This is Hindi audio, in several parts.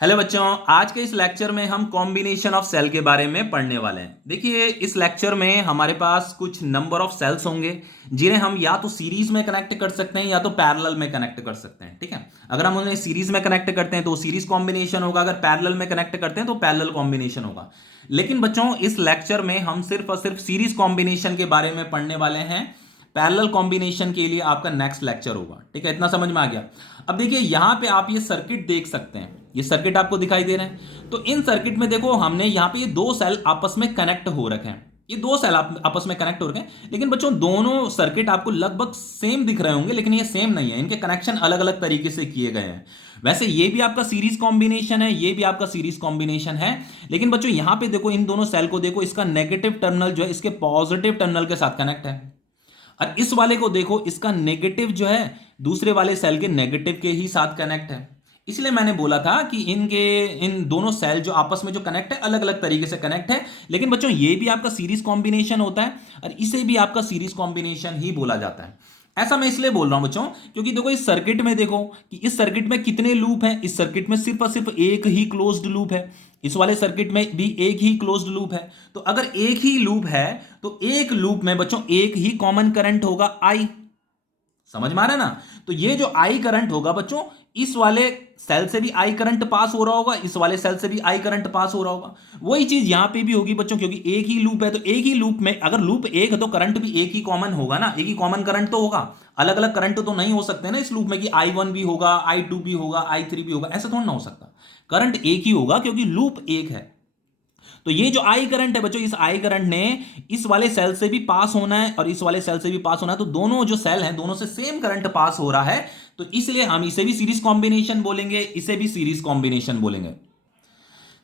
हेलो बच्चों, आज के इस लेक्चर में हम कॉम्बिनेशन ऑफ सेल के बारे में पढ़ने वाले हैं। देखिए, इस लेक्चर में हमारे पास कुछ नंबर ऑफ सेल्स होंगे जिन्हें हम या तो सीरीज में कनेक्ट कर सकते हैं या तो पैरेलल में कनेक्ट कर सकते हैं। ठीक है, अगर हम उन्हें सीरीज में कनेक्ट करते हैं तो सीरीज कॉम्बिनेशन होगा, अगर पैरेलल में कनेक्ट करते हैं तो पैरेलल कॉम्बिनेशन होगा। लेकिन बच्चों, इस लेक्चर में हम सिर्फ और सिर्फ सीरीज कॉम्बिनेशन के बारे में पढ़ने वाले हैं। पैरेलल कॉम्बिनेशन के लिए आपका नेक्स्ट लेक्चर होगा। ठीक है, इतना समझ में आ गया। अब देखिए, यहां पे आप ये सर्किट देख सकते हैं, ये सर्किट आपको दिखाई दे रहे हैं। तो इन सर्किट में देखो, हमने यहां पे ये दो सेल आपस में कनेक्ट हो रखे हैं, ये दो सेल आपस में कनेक्ट हो रखे हैं। लेकिन बच्चों, दोनों सर्किट आपको लगभग सेम दिख रहे होंगे, लेकिन ये सेम नहीं है, इनके कनेक्शन अलग अलग तरीके से किए गए हैं। वैसे ये भी आपका सीरीज कॉम्बिनेशन है, ये भी आपका सीरीज कॉम्बिनेशन है। लेकिन बच्चों, यहां पे देखो, इन दोनों सेल को देखो, इसका नेगेटिव टर्मिनल जो है इसके पॉजिटिव टर्मिनल के साथ कनेक्ट है, और इस वाले को देखो, इसका नेगेटिव जो है दूसरे वाले सेल के नेगेटिव के ही साथ कनेक्ट है। इसलिए मैंने बोला था कि इन दोनों सेल जो आपस में जो कनेक्ट है, अलग अलग तरीके से कनेक्ट है। लेकिन बच्चों, ये भी आपका सीरीज कॉम्बिनेशन होता है और इसे भी आपका सीरीज कॉम्बिनेशन ही बोला जाता है। ऐसा मैं इसलिए बोल रहा हूं बच्चों, क्योंकि देखो, इस सर्किट में देखो कि इस सर्किट में कितने लूप हैं। इस सर्किट में सिर्फ और सिर्फ एक ही क्लोज्ड लूप है, इस वाले सर्किट में भी एक ही क्लोज्ड लूप है। तो अगर एक ही लूप है तो एक लूप में बच्चों एक ही कॉमन करंट होगा, आई। समझ में आ रहा है ना? तो ये जो आई करंट होगा बच्चों, इस वाले सेल से भी आई करंट पास हो रहा होगा, इस वाले सेल से भी आई करंट पास हो रहा होगा। वही चीज यहां पे भी होगी बच्चों, क्योंकि एक ही लूप है। तो एक ही लूप में अगर लूप एक है तो करंट भी एक ही कॉमन होगा ना, एक ही कॉमन करंट तो होगा। अलग अलग करंट तो नहीं हो सकते ना इस लूप में कि आई वन भी होगा, आई टू भी होगा, आई थ्री भी होगा, ऐसा थोड़ा ना हो सकता। करंट एक ही होगा क्योंकि लूप एक है। तो ये जो आई करंट है बच्चों, इस आई करंट ने इस वाले सेल से भी पास होना है और इस वाले सेल से भी पास होना है। तो दोनों जो सेल हैं, दोनों से सेम करंट पास हो रहा है। तो इसलिए हम इसे भी सीरीज कॉम्बिनेशन बोलेंगे, इसे भी सीरीज कॉम्बिनेशन बोलेंगे।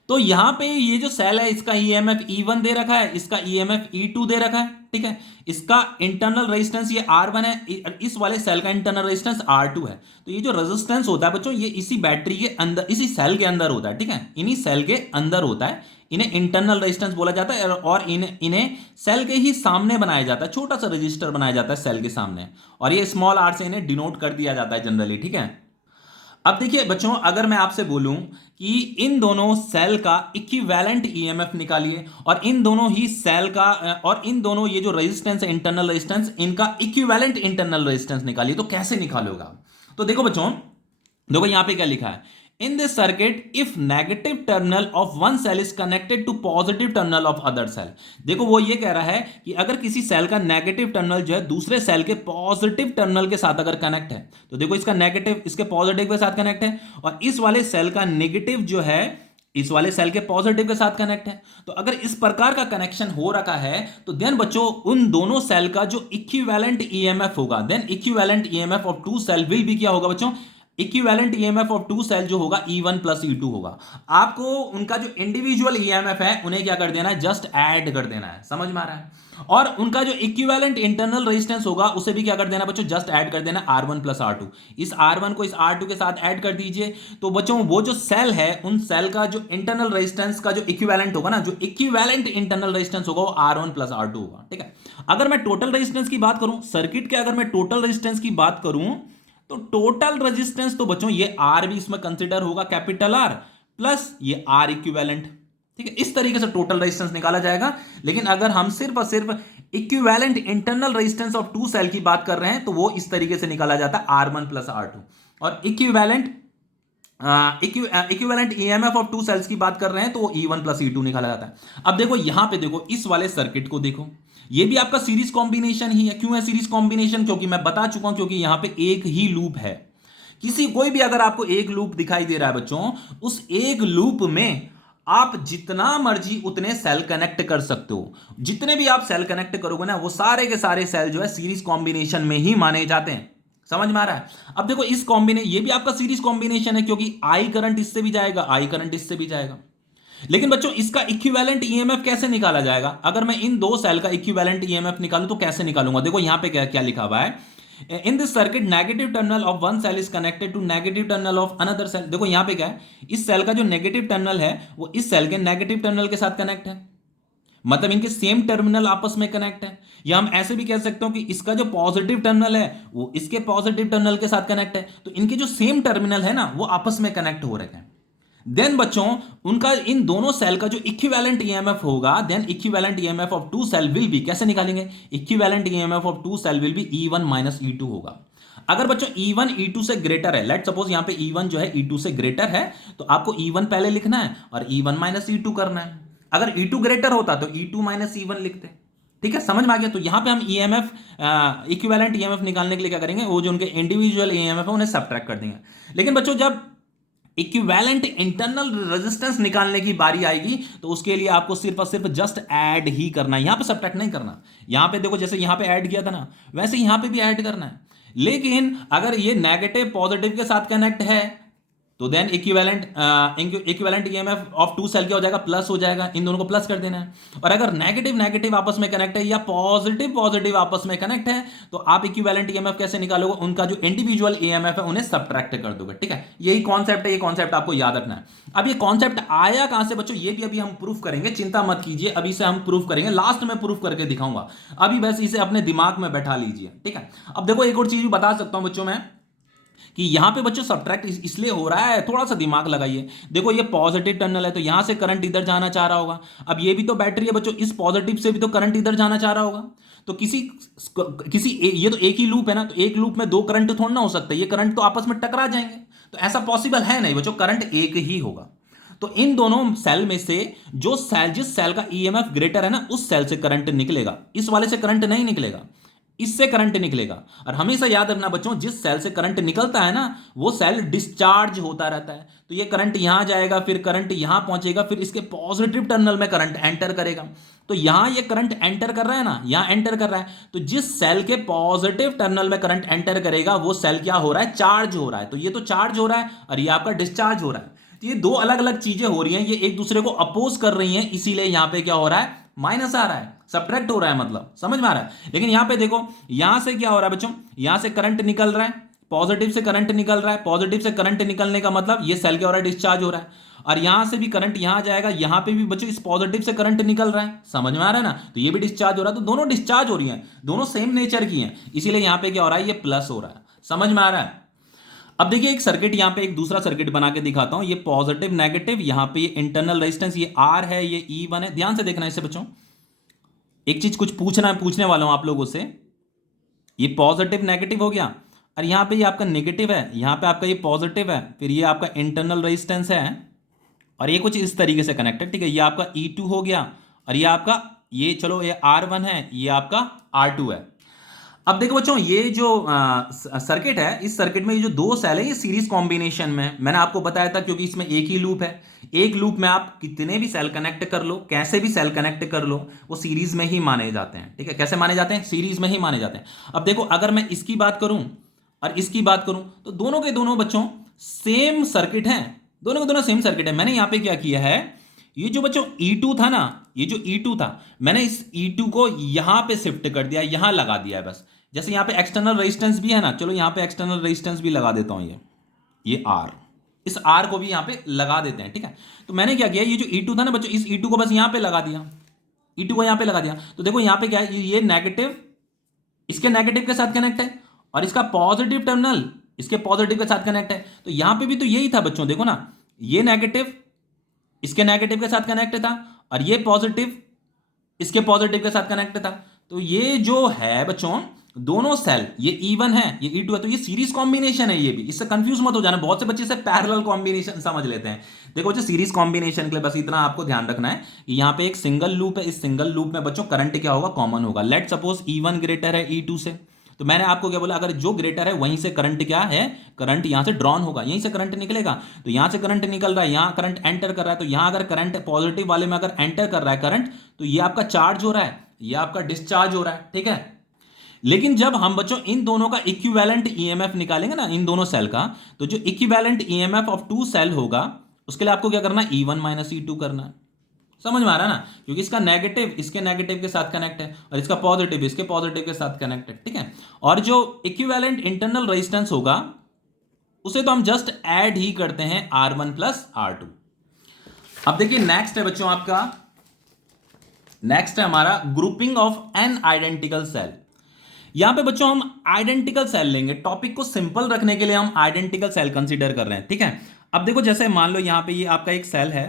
तो यहां पे ये जो सेल है, इसका ईएमएफ E1 दे रखा है, इसका ईएमएफ E2 दे रखा है। ठीक है, इसका इंटरनल रेजिस्टेंस ये R1 है, इस वाले सेल का इंटरनल रेजिस्टेंस R2 है। तो ये जो रेजिस्टेंस होता है बच्चों, ये इसी बैटरी के अंदर, इसी सेल के अंदर होता है। ठीक है, इन्हीं सेल के अंदर होता है। इन्हें इंटरनल रेजिस्टेंस बोला जाता है और इन्हें सेल के ही सामने बनाया जाता है, छोटा सा रजिस्टर बनाया जाता है सेल के सामने, और ये स्मॉल r से इन्हें डिनोट कर दिया जाता है जनरली। ठीक है, अब देखिए बच्चों, अगर मैं आपसे बोलूं कि इन दोनों सेल का इक्विवेलेंट ईएमएफ निकालिए, और इन दोनों ही सेल का और इन दोनों ये जो रेजिस्टेंस है, इंटरनल रेजिस्टेंस, इनका इक्विवेलेंट इंटरनल रेजिस्टेंस निकालिए, तो कैसे निकालोगा? तो देखो बच्चों, देखो यहां पे क्या लिखा है। In this circuit, if negative terminal of one cell is connected to positive terminal of other cell. देखो, वो ये कह रहा है कि अगर किसी सेल का नेगेटिव टर्मिनल जो है दूसरे सेल के पॉजिटिव टर्मिनल के साथ अगर कनेक्ट है, तो देखो इसका नेगेटिव इसके पॉजिटिव के साथ कनेक्ट है, और इस वाले सेल का नेगेटिव जो है इस वाले सेल के पॉजिटिव के साथ कनेक्ट है। तो अगर इस प्रकार का कनेक्शन हो रखा है, तो देन बच्चों, उन दोनों सेल का जो इक्विवेलेंट ईएमएफ होगा, then equivalent EMF of two cell will be क्या होगा बच्चों? Equivalent EMF of two cell जो होगा E1 प्लस E2 होगा। आपको उनका जो इंडिविजुअल ईएमएफ है उन्हें क्या कर देना है? जस्ट ऐड कर देना है। समझ में आ रहा है? और उनका जो इक्विवेलेंट इंटरनल रेजिस्टेंस होगा उसे भी क्या कर देना बच्चों? जस्ट ऐड कर देना R1 प्लस R2। इस R1 को इस R2 के साथ ऐड कर दीजिए। तो बच्चों, वो जो सेल है, उन सेल का जो इंटरनल रेजिस्टेंस का जो इक्विवेलेंट होगा ना, जो इक्विवेलेंट इंटरनल रेजिस्टेंस होगा वो R1 प्लस R2 होगा। ठीक है, अगर मैं टोटल रेजिस्टेंस की बात करूं, सर्किट के अगर मैं टोटल रेजिस्टेंस की बात करूं, तो टोटल रेजिस्टेंस तो बच्चों ये आर भी इसमें कंसिडर होगा, कैपिटल आर प्लस ये आर इक्विवेलेंट। ठीक है, इस तरीके से टोटल रेजिस्टेंस निकाला जाएगा। लेकिन अगर हम सिर्फ और सिर्फ equivalent internal resistance of two cell की बात कर रहे हैं, तो वो इस तरीके से निकाला जाता है R1 प्लस R2। और equivalent EMF of two cells की बात कर रहे हैं, तो वो E1 प्लस E2 निकाला जाता है। अब देखो यहां पे, देखो इस वाले सर्किट को देखो, ये भी आपका सीरीज कॉम्बिनेशन ही है। क्यों है सीरीज कॉम्बिनेशन? क्योंकि मैं बता चुका हूं, क्योंकि यहां पे एक ही लूप है। कोई भी अगर आपको एक लूप दिखाई दे रहा है बच्चों, उस एक लूप में आप जितना मर्जी उतने सेल कनेक्ट कर सकते हो। जितने भी आप सेल कनेक्ट करोगे ना, वो सारे के सारे सेल जो है सीरीज कॉम्बिनेशन में ही माने जाते हैं। समझ में आ रहा है? अब देखो, इस कॉम्बिनेशन, ये भी आपका सीरीज कॉम्बिनेशन है, क्योंकि आई करंट इससे भी जाएगा, आई करंट इससे भी जाएगा। लेकिन बच्चों, इसका इक्विवेलेंट ईएमएफ कैसे निकाला जाएगा? अगर मैं इन दो सेल का इक्विवेलेंट ईएमएफ निकालूं तो कैसे निकालूंगा? देखो यहां पे क्या क्या लिखा हुआ है। In this circuit, negative terminal of one cell is connected to negative terminal of another cell. देखो यहां पे क्या है, इस सेल का जो नेगेटिव टर्मिनल है वो इस सेल के नेगेटिव टर्मिनल के साथ कनेक्ट है, मतलब इनके सेम टर्मिनल आपस में कनेक्ट है। या हम ऐसे भी कह सकते हो कि इसका जो पॉजिटिव टर्मिनल है वो इसके पॉजिटिव टर्मिनल के साथ कनेक्ट है। तो इनके जो सेम टर्मिनल है ना, वो आपस में कनेक्ट हो रहे हैं। देन बच्चों उनका इन दोनों सेल का जो इक्विवेलेंट ईएमएफ होगा, then equivalent EMF of two cell will be, कैसे निकालेंगे, equivalent EMF of two cell will be E1 minus E2 होगा। अगर बच्चों E1 E2 से ग्रेटर है, लेट सपोज यहां पे E1 जो है E2 से ग्रेटर है, तो आपको E1 पहले लिखना है और E1 माइनस E2 करना है। अगर E2 ग्रेटर होता तो E2 माइनस E1 लिखते। ठीक है, समझ में आ गया। तो यहां पे हम ईएमएफ, इक्विवेलेंट ईएमएफ निकालने के लिए क्या करेंगे, वो जो उनके इंडिविजुअल ईएमएफ है उन्हें सब्ट्रैक्ट कर देंगे। लेकिन बच्चों जब इक्विवेलेंट इंटरनल रेजिस्टेंस निकालने की बारी आएगी तो उसके लिए आपको सिर्फ और सिर्फ जस्ट ऐड ही करना है, यहां पे सब्ट्रैक्ट नहीं करना। यहां पे देखो जैसे यहां पे ऐड किया था ना, वैसे यहां पे भी ऐड करना है। लेकिन अगर ये नेगेटिव पॉजिटिव के साथ कनेक्ट है तो then equivalent EMF of two cell क्या हो जाएगा, प्लस हो जाएगा, इन दोनों को प्लस कर देना है। और अगर नेगेटिव नेगेटिव आपस में कनेक्ट है या पॉजिटिव पॉजिटिव आपस में कनेक्ट है तो आप इक्विवेलेंट ईएमएफ कैसे निकालोगे, उनका जो इंडिविजुअल ईएमएफ है उन्हें सब्ट्रैक्ट कर दोगे। ठीक है, यही कॉन्सेप्ट है, ये कॉन्सेप्ट आपको याद रखना है। अब ये कॉन्सेप्ट आया कहां से बच्चों, ये भी अभी हम प्रूफ करेंगे, चिंता मत कीजिए, अभी से हम प्रूफ करेंगे, लास्ट में प्रूफ करके दिखाऊंगा। अभी बस इसे अपने दिमाग में बैठा लीजिए। ठीक है, अब देखो एक और चीज भी बता सकता हूं बच्चों मैं कि यहां पे बच्चों सब्ट्रैक्ट इसलिए हो रहा है, थोड़ा सा दिमाग लगाइए। देखो ये पॉजिटिव टर्मिनल है तो यहां से करंट इधर जाना चाह रहा होगा। अब ये भी तो बैटरी है बच्चों, इस पॉजिटिव से भी तो करंट इधर जाना चाह रहा होगा। तो ये तो एक ही लूप है ना, तो एक लूप में दो करंट थोड़ा ना हो सकता, ये करंट तो आपस में टकरा जाएंगे। तो ऐसा पॉसिबल है नहीं बच्चों, करंट एक ही होगा। तो इन दोनों सेल में से जो सेल, जिस सेल का ईएमएफ ग्रेटर है ना, उस सेल से करंट निकलेगा, इस वाले से करंट नहीं निकलेगा, इससे करंट निकलेगा। और हमेशा याद रखना बच्चों, जिस सेल से करंट निकलता है ना वो सेल डिस्चार्ज होता रहता है। तो ये करंट यहां जाएगा, फिर करंट यहां पहुंचेगा, फिर इसके पॉजिटिव टर्मिनल में करंट एंटर करेगा। तो यहां ये करंट एंटर कर रहा है ना, यहां एंटर कर रहा है, तो जिस सेल के पॉजिटिव टर्मिनल में करंट एंटर करेगा वो सेल क्या हो रहा है, चार्ज हो रहा है। तो ये तो चार्ज हो रहा है और ये आपका डिस्चार्ज हो रहा है। तो ये दो अलग अलग चीजें हो रही हैं, ये एक दूसरे को अपोज कर रही हैं, इसीलिए यहां पे क्या हो रहा है, माइनस आ रहा है, सब्ट्रैक्ट हो रहा है, मतलब समझ में आ रहा है। लेकिन यहां पे देखो, यहां से क्या हो रहा है बच्चों, यहां से करंट निकल रहा है, पॉजिटिव से करंट निकल रहा है, पॉजिटिव से करंट निकलने का मतलब ये सेल क्या हो रहा है, डिस्चार्ज हो रहा है। और यहां से भी करंट यहां जाएगा, यहां पे भी बच्चों इस पॉजिटिव से करंट निकल रहा है, समझ में आ रहा है ना, तो ये भी डिस्चार्ज हो रहा है। तो दोनों डिस्चार्ज हो रही हैं, दोनों सेम नेचर की हैं, इसीलिए यहां पे क्या हो रहा है, ये प्लस हो रहा है, समझ में आ रहा है। अब देखिए एक सर्किट, यहां पे एक दूसरा सर्किट बना के दिखाता हूं, ये पॉजिटिव नेगेटिव, यहां पे ये इंटरनल रेजिस्टेंस ये R है, ये E1 है, ध्यान से देखना इसे बच्चों। एक चीज कुछ पूछने वाला हूं आप लोगों से, ये पॉजिटिव नेगेटिव हो गया और यहां पे ये आपका नेगेटिव है, यहां पे आपका ये पॉजिटिव है, फिर ये आपका इंटरनल रेजिस्टेंस है और ये कुछ इस तरीके से कनेक्टेड। ठीक है, ये आपका E2 हो गया और ये आपका, ये चलो ये R1 है, ये आपका R2 है। अब देखो बच्चों, ये जो सर्किट है, इस सर्किट में ये जो दो सेल है ये सीरीज कॉम्बिनेशन में, मैंने आपको बताया था, क्योंकि इसमें एक ही लूप है। एक लूप में आप कितने भी सेल कनेक्ट कर लो, कैसे भी सेल कनेक्ट कर लो, वो सीरीज में ही माने जाते हैं। ठीक है, कैसे माने जाते हैं, सीरीज में ही माने जाते हैं। अब देखो अगर मैं इसकी बात करूं और इसकी बात करूं तो दोनों के दोनों बच्चों सेम सर्किट है, दोनों के दोनों सेम सर्किट है। मैंने यहां पे क्या किया है, ये जो बच्चों E2 था ना, ये जो E2 था, मैंने इस E2 को यहां पे शिफ्ट कर दिया, यहां लगा दिया है बस। जैसे यहां पे एक्सटर्नल रेजिस्टेंस भी है ना, चलो यहां पे एक्सटर्नल रेजिस्टेंस भी लगा देता हूं, ये R, इस R को भी यहां पे लगा देते हैं। ठीक है, तो मैंने क्या किया, ये जो E2 था ना बच्चों, इस E2 को बस यहां पे लगा दिया, E2 को यहां पे लगा दिया। तो देखो यहां पे क्या है, ये नेगेटिव इसके नेगेटिव के साथ कनेक्ट है और इसका पॉजिटिव टर्मिनल इसके पॉजिटिव के साथ कनेक्ट है। तो यहां पे भी तो यही था बच्चों, देखो ना, ये नेगेटिव इसके नेगेटिव के साथ कनेक्ट था और ये पॉजिटिव इसके पॉजिटिव के साथ कनेक्ट था। तो ये जो है बच्चों दोनों सेल, ये E1 है, ये E2 है, तो ये सीरीज कॉम्बिनेशन है। ये भी, इससे कंफ्यूज मत हो जाना, बहुत से बच्चे इसे पैरेलल कॉम्बिनेशन समझ लेते हैं। देखो जो सीरीज कॉम्बिनेशन के लिए बस इतना आपको ध्यान रखना है कि यहाँ पे एक सिंगल लूप है, इस सिंगल लूप में बच्चों करंट क्या होगा, कॉमन होगा। लेट सपोज E1 ग्रेटर है E2 से, तो मैंने आपको क्या बोला, अगर जो ग्रेटर है वहीं से करंट क्या है, करंट यहां से ड्रॉन होगा, यहीं से करंट निकलेगा। तो यहां से करंट निकल रहा है, यहां करंट एंटर कर रहा है, तो यहां अगर करंट पॉजिटिव वाले में अगर एंटर कर रहा है करंट, तो ये आपका चार्ज हो रहा है, ये आपका डिस्चार्ज हो रहा है। ठीक है, लेकिन जब हम बच्चों इन दोनों का इक्विवेलेंट ईएमएफ निकालेंगे ना, इन दोनों सेल का, तो जो equivalent EMF of two cell होगा उसके लिए आपको क्या करना है, E1 माइनस E2 करना है। समझ में आ रहा है ना, क्योंकि इसका नेगेटिव इसके नेगेटिव के साथ कनेक्ट है और इसका पॉजिटिव इसके पॉजिटिव के साथ कनेक्ट है। ठीक है, और जो इक्विवेलेंट इंटरनल रेजिस्टेंस होगा उसे तो हम जस्ट ऐड ही करते हैं, R1 प्लस R2। अब देखिए नेक्स्ट है बच्चों आपका, नेक्स्ट है हमारा grouping of n identical cell. यहां पे बच्चों हम आइडेंटिकल सेल लेंगे, टॉपिक को सिंपल रखने के लिए हम आइडेंटिकल सेल कंसीडर कर रहे हैं। ठीक है, अब देखो जैसे मान लो यहां पे ये आपका एक सेल है,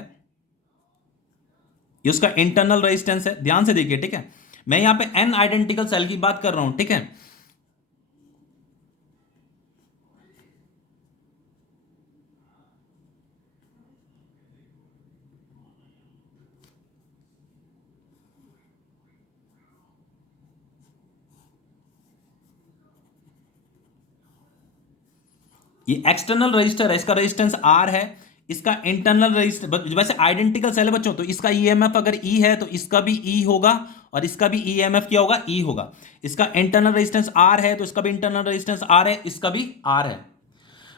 ये उसका इंटरनल रेजिस्टेंस है, ध्यान से देखिए, ठीक है। मैं यहां पे एन आइडेंटिकल सेल की बात कर रहा हूं, ठीक है। ये एक्सटर्नल रजिस्टर है, इसका रेजिस्टेंस आर है, इसका इंटरनल रजिस्टर, वैसे आइडेंटिकल सेल है बच्चों, तो इसका ईएमएफ अगर ई है तो इसका भी ई होगा, और इसका भी ईएमएफ क्या होगा, ई होगा। इसका इंटरनल रेजिस्टेंस आर है तो इसका भी इंटरनल रेजिस्टेंस आर है, इसका भी आर है।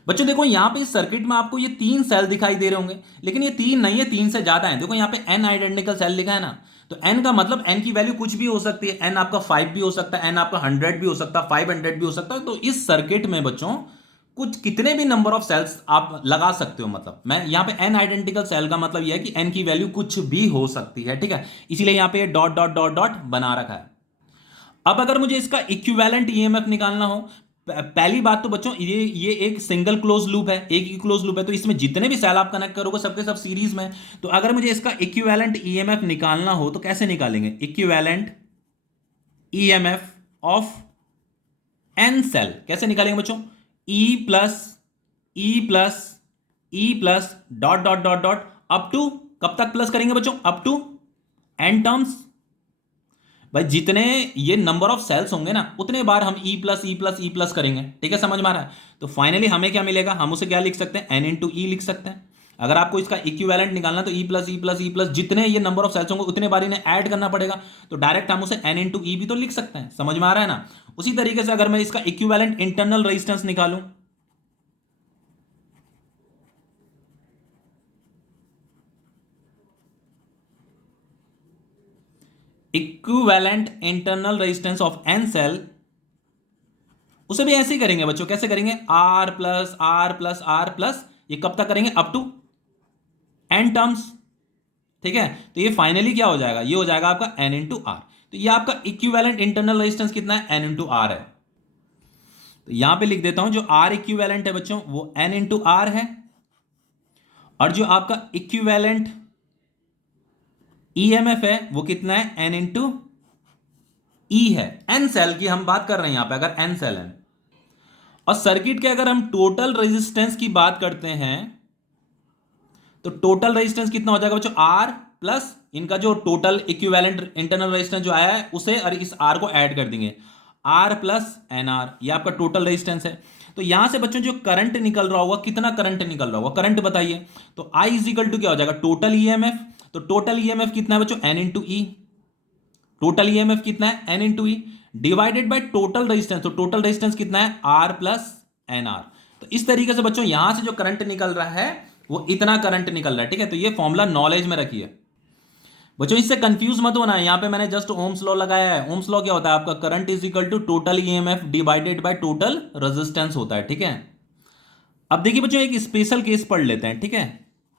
बच्चों देखो यहां पे इस सर्किट में आपको ये तीन सेल दिखाई दे रहे होंगे, लेकिन ये तीन नहीं है, तीन से ज्यादा है। देखो यहां पे एन आइडेंटिकल सेल लिखा है ना, तो एन का मतलब एन की वैल्यू कुछ भी हो सकती है, एन आपका 5 भी हो सकता है, एन आपका 100 भी हो सकता है, 500 भी हो सकता है। तो इस सर्किट में बच्चों कुछ कितने भी नंबर ऑफ सेल्स आप लगा सकते हो, मतलब मैं यहां पे एन आइडेंटिकल सेल का मतलब यह है कि एन की वैल्यू कुछ भी हो सकती है, ठीक है। इसीलिए यहां पे डॉट डॉट डॉट डॉट बना रखा है। अब अगर मुझे इसका इक्विवेलेंट ईएमएफ निकालना हो, पहली बात तो बच्चों ये एक सिंगल क्लोज लूप है, एक ही क्लोज लूप है, तो इसमें जितने भी सेल आप कनेक्ट करोगे सबके सब सीरीज में। तो अगर मुझे इसका इक्विवेलेंट ईएमएफ निकालना हो तो कैसे निकालेंगे, equivalent EMF of n cell कैसे निकालेंगे बच्चों, E plus E plus E plus dot dot dot dot up to, कब तक प्लस करेंगे बच्चों, अप टू एन टर्म्स। भाई जितने ये नंबर ऑफ सेल्स होंगे ना उतने बार हम ई plus E plus E plus करेंगे, ठीक है, समझ में आ रहा है। तो फाइनली हमें क्या मिलेगा, हम उसे क्या लिख सकते हैं, एन इंटू ई लिख सकते हैं। अगर आपको इसका इक्विवेलेंट निकालना तो ई plus E plus E plus जितने ये नंबर ऑफ सेल्स होंगे उतने बार इन्हें ऐड करना पड़ेगा, तो डायरेक्ट हम उसे एन इंटू ई भी तो लिख सकते हैं, समझ में आ रहा है ना। उसी तरीके से अगर मैं इसका इक्विवेलेंट इंटरनल रेजिस्टेंस निकालूं, equivalent internal resistance of n cell, उसे भी ऐसे ही करेंगे बच्चों, कैसे करेंगे, r plus r plus r plus, ये कब तक करेंगे, अप टू एन टर्म्स, ठीक है। तो ये फाइनली क्या हो जाएगा, ये हो जाएगा आपका एन इंटू आर। तो ये आपका इक्विवेलेंट इंटरनल रेजिस्टेंस कितना है, एन इंटू आर है। तो यहां पे लिख देता हूं, जो आर इक्विवेलेंट है बच्चों वो एन इंटू आर है, और जो आपका इक्विवेलेंट ईएमएफ है वो कितना है, एन इंटू ई है। एन सेल की हम बात कर रहे हैं यहां पे, अगर एन सेल है। और सर्किट के अगर हम टोटल रेजिस्टेंस की बात करते हैं तो टोटल रेजिस्टेंस कितना हो जाएगा बच्चों, आर प्लस इनका जो टोटल इक्विवेलेंट इंटरनल रेजिस्टेंस जो आया है उसे और इस आर को ऐड कर देंगे, आर प्लस एन आर, ये आपका टोटल रेजिस्टेंस है। तो यहां से बच्चों जो करंट निकल रहा होगा, कितना करंट निकल रहा होगा, करंट बताइए। तो आई इज इक्वल टू क्या हो जाएगा, टोटल ईएमएफ। तो टोटल ईएमएफ कितना है बच्चों, n into E. Total EMF कितना है, n into E, divided by total resistance. तो टोटल रेजिस्टेंस कितना है, आर प्लस एन आर। तो इस तरीके से बच्चों यहां से जो करंट निकल रहा है वो इतना करंट निकल रहा है, ठीक है। तो ये फॉर्मूला नॉलेज में रखिए बच्चों, इससे कंफ्यूज मत होना है। यहां पे मैंने जस्ट ओम्स लॉ लगाया है। ओम्स लॉ क्या होता है आपका, current is equal to total EMF divided by total resistance होता है, ठीक है। अब देखिए बच्चों एक स्पेशल केस पढ़ लेते हैं, ठीक है।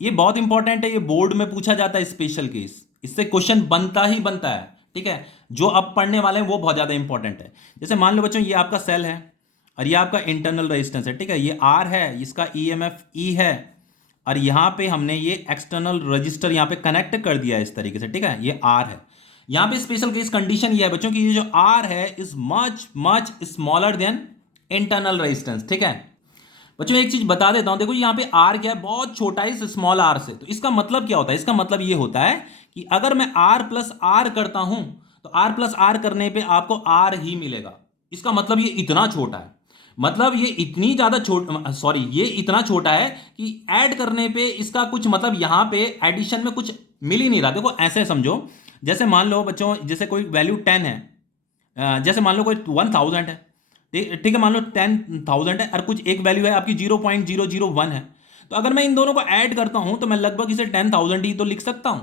ये बहुत इंपॉर्टेंट है, ये बोर्ड में पूछा जाता है स्पेशल केस, इससे क्वेश्चन बनता ही बनता है, ठीक है। जो अब पढ़ने वाले हैं वो बहुत ज्यादा इंपॉर्टेंट है। जैसे मान लो बच्चों ये आपका सेल है और ये आपका इंटरनल रेजिस्टेंस है, ठीक है। ये आर है, इसका ईएमएफ ई है, और यहां पे हमने ये एक्सटर्नल रजिस्टर यहां पे कनेक्ट कर दिया है इस तरीके से, ठीक है। ये आर है। यहां पे स्पेशल केस कंडीशन ये है बच्चों की, ये जो आर है is much much smaller than internal resistance, ठीक है। बच्चों एक चीज बता देता हूं, देखो यहां पे आर क्या है, बहुत छोटा है इस स्मॉल आर से। तो इसका मतलब क्या होता है, इसका मतलब ये होता है कि अगर मैं आर प्लस आर करता हूं तो आर प्लस आर करने पे आपको आर ही मिलेगा। इसका मतलब ये इतना छोटा है, मतलब ये इतनी ज्यादा सॉरी ये इतना छोटा है कि ऐड करने पे इसका कुछ मतलब यहां पे एडिशन में कुछ मिल ही नहीं रहा। देखो ऐसे समझो, जैसे मान लो बच्चों जैसे कोई वैल्यू 10 है, जैसे मान लो कोई 1000 है, ठीक है, मान लो 10,000 है और कुछ एक वैल्यू है आपकी 0.001 है। तो अगर मैं इन दोनों को ऐड करता हूं तो मैं लगभग इसे 10,000 ही तो लिख सकता हूं,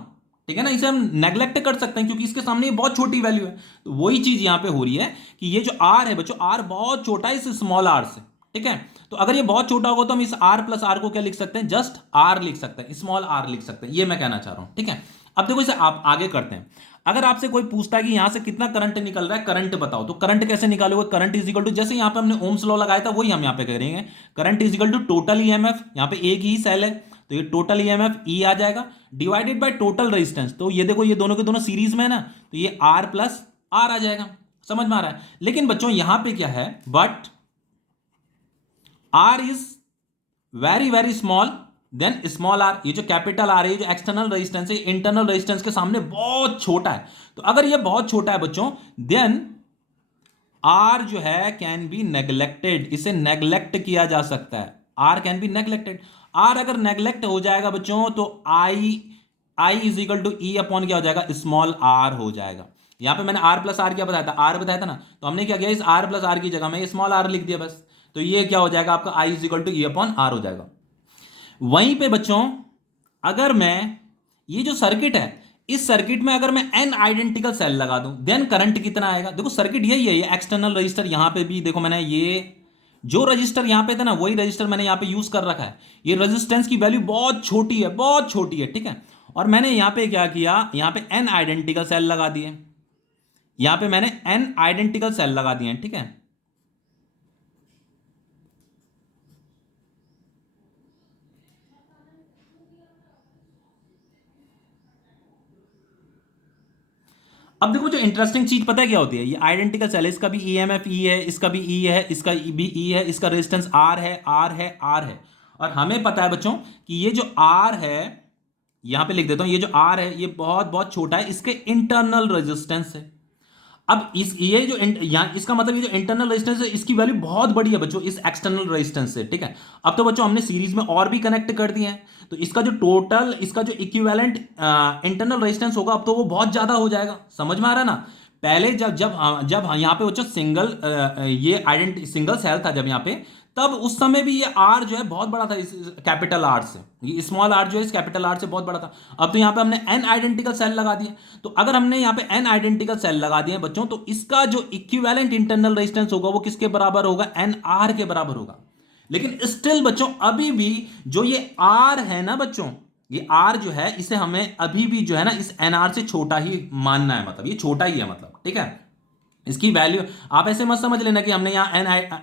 ठीक है ना। इसे हम नेग्लेक्ट कर सकते हैं क्योंकि इसके सामने ये बहुत छोटी वैल्यू है। तो वही चीज यहां पे हो रही है कि ये जो आर है बच्चों, आर बहुत छोटा है इस स्मॉल आर से, ठीक है। तो अगर ये बहुत छोटा होगा तो हम इस आर प्लस आर को क्या लिख सकते हैं, जस्ट आर लिख सकते हैं, स्मॉल आर लिख सकते हैं, ये मैं कहना चाह रहा हूं, ठीक है। अब देखो इसे आप आगे करते हैं। अगर आपसे कोई पूछता है कि यहां से कितना करंट निकल रहा है, करंट बताओ, तो करंट कैसे निकालोगे? करंट इज इक्वल टू, जैसे यहां पे हमने ओम्स लॉ लगाया था वही हम यहां पे करेंगे। Current is equal to total EMF, यहां पे एक ही सेल है तो ये टोटल ईएमएफ ई आ जाएगा, डिवाइडेड बाय टोटल रेजिस्टेंस। तो ये देखो ये दोनों के दोनों सीरीज में है ना, तो ये आर प्लस आर आ जाएगा। समझ में आ रहा है? लेकिन बच्चों यहां पे क्या है, but are is very very small than small r. ये जो कैपिटल आर है, ये जो एक्सटर्नल रेजिस्टेंस है, इंटरनल रेजिस्टेंस के सामने बहुत छोटा है। तो अगर ये बहुत छोटा है बच्चों, देन आर जो है कैन बी नेग्लेक्टेड, इसे नेग्लेक्ट किया जा सकता है। R can be neglected. R अगर नेग्लेक्ट हो जाएगा बच्चों तो i is equal to E upon क्या हो जाएगा, स्मॉल आर हो जाएगा। यहां पे मैंने आर प्लस आर क्या बताया था, आर बताया था ना, तो हमने क्या किया, इस आर प्लस आर की जगह में स्मॉल आर लिख दिया बस। तो ये क्या हो जाएगा आपका, i is equal to E upon are हो जाएगा। वहीं पे बच्चों अगर मैं ये जो सर्किट है, इस सर्किट में अगर मैं n आइडेंटिकल सेल लगा दूं, देन करंट कितना आएगा? देखो सर्किट यही है, ये एक्सटर्नल रजिस्टर, यहां पे भी देखो मैंने ये जो रजिस्टर यहां पे था ना, वही रजिस्टर मैंने यहां पे यूज कर रखा है। ये रेजिस्टेंस की वैल्यू बहुत छोटी है, बहुत छोटी है, ठीक है। और मैंने यहां पे क्या किया, यहां पे n आइडेंटिकल सेल लगा दिए, यहां पे मैंने n आइडेंटिकल सेल लगा दिए, ठीक है। अब देखो जो इंटरेस्टिंग चीज पता है क्या होती है, ये आइडेंटिकल सेल है, इसका भी ईएमएफ ई है, इसका भी ई है, इसका भी ई है, इसका रेजिस्टेंस आर है, आर है, आर है। और हमें पता है बच्चों कि ये जो आर है, यहां पे लिख देता हूं, ये जो आर है ये बहुत बहुत छोटा है, इसके इंटरनल रेजिस्टेंस है। अब इस ये जो यहाँ इसका मतलब ये जो इंटरनल रेजिस्टेंस है इसकी वैल्यू बहुत बड़ी है बच्चों इस एक्सटर्नल रेजिस्टेंस से, ठीक है। अब तो बच्चों हमने सीरीज में और भी कनेक्ट कर दिए हैं, तो इसका जो टोटल, इसका जो इक्विवेलेंट इंटरनल रेजिस्टेंस होगा अब तो वो बहुत ज्यादा हो जाएगा। समझ में आ रहा है ना? पहले जब जब जब यहाँ पे बच्चों सिंगल ये आइडेंटिटी सिंगल सेल था जब यहाँ पे, तब उस समय भी ये आर जो है बहुत बड़ा था इस कैपिटल आर से, ये स्मॉल आर जो है इस कैपिटल आर से बहुत बड़ा था। अब तो यहाँ पे हमने एन आइडेंटिकल सेल लगा दिए, तो अगर हमने यहाँ पे एन आइडेंटिकल सेल लगा दिए बच्चों, तो इसका जो इक्विवेलेंट इंटरनल रेजिस्टेंस होगा वो किसके बराबर होगा, एन आर के बराबर होगा। लेकिन स्टिल बच्चों अभी भी जो ये आर है ना बच्चों, ये आर जो है इसे हमें अभी भी जो है ना इस एन आर से छोटा ही मानना है, मतलब ये छोटा ही है, मतलब ठीक है। इसकी वैल्यू आप ऐसे मत समझ लेना कि हमने यहाँ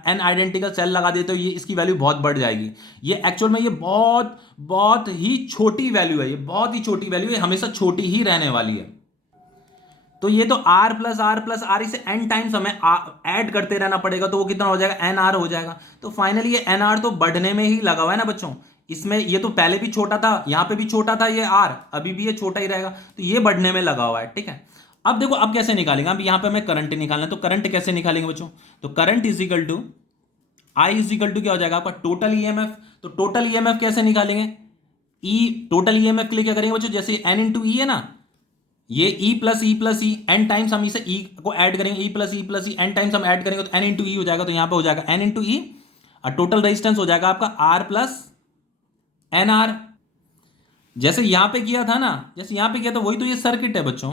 एन आइडेंटिकल सेल लगा दिए तो ये इसकी वैल्यू बहुत बढ़ जाएगी। ये एक्चुअल में ये बहुत बहुत ही छोटी वैल्यू है, ये बहुत ही छोटी वैल्यू है, हमेशा छोटी ही रहने वाली है। तो ये तो r plus r plus r, इसे एन टाइम्स हमें ऐड करते रहना पड़ेगा, तो वो कितना हो जाएगा, एन आर हो जाएगा। तो फाइनली ये एन आर तो बढ़ने में ही लगा हुआ है ना बच्चों, इसमें ये तो पहले भी छोटा था, यहां पे भी छोटा था ये आर, अभी भी ये छोटा ही रहेगा, तो ये बढ़ने में लगा हुआ है, ठीक है। अब देखो अब कैसे निकालेंगे, अब यहां पे हमें करंट निकालना है, तो करंट कैसे निकालेंगे बच्चों, तो current is equal to I is equal to क्या हो जाएगा आपका, टोटल ईएमएफ। तो टोटल ईएमएफ कैसे निकालेंगे, ई टोटल ईएमएफ के लिए क्या करेंगे बच्चों, जैसे एन इंटू ई है ना, ये E plus E n times हम इसे ई को ऐड करेंगे, E plus E n times हम ऐड करेंगे तो एन इंटू ई हो जाएगा, तो यहां पे हो जाएगा एन इंटू ई, और टोटल रेजिस्टेंस हो जाएगा आपका आर प्लस एन आर। जैसे यहां पे किया था ना, जैसे यहां पे किया था वही तो ये सर्किट है बच्चों,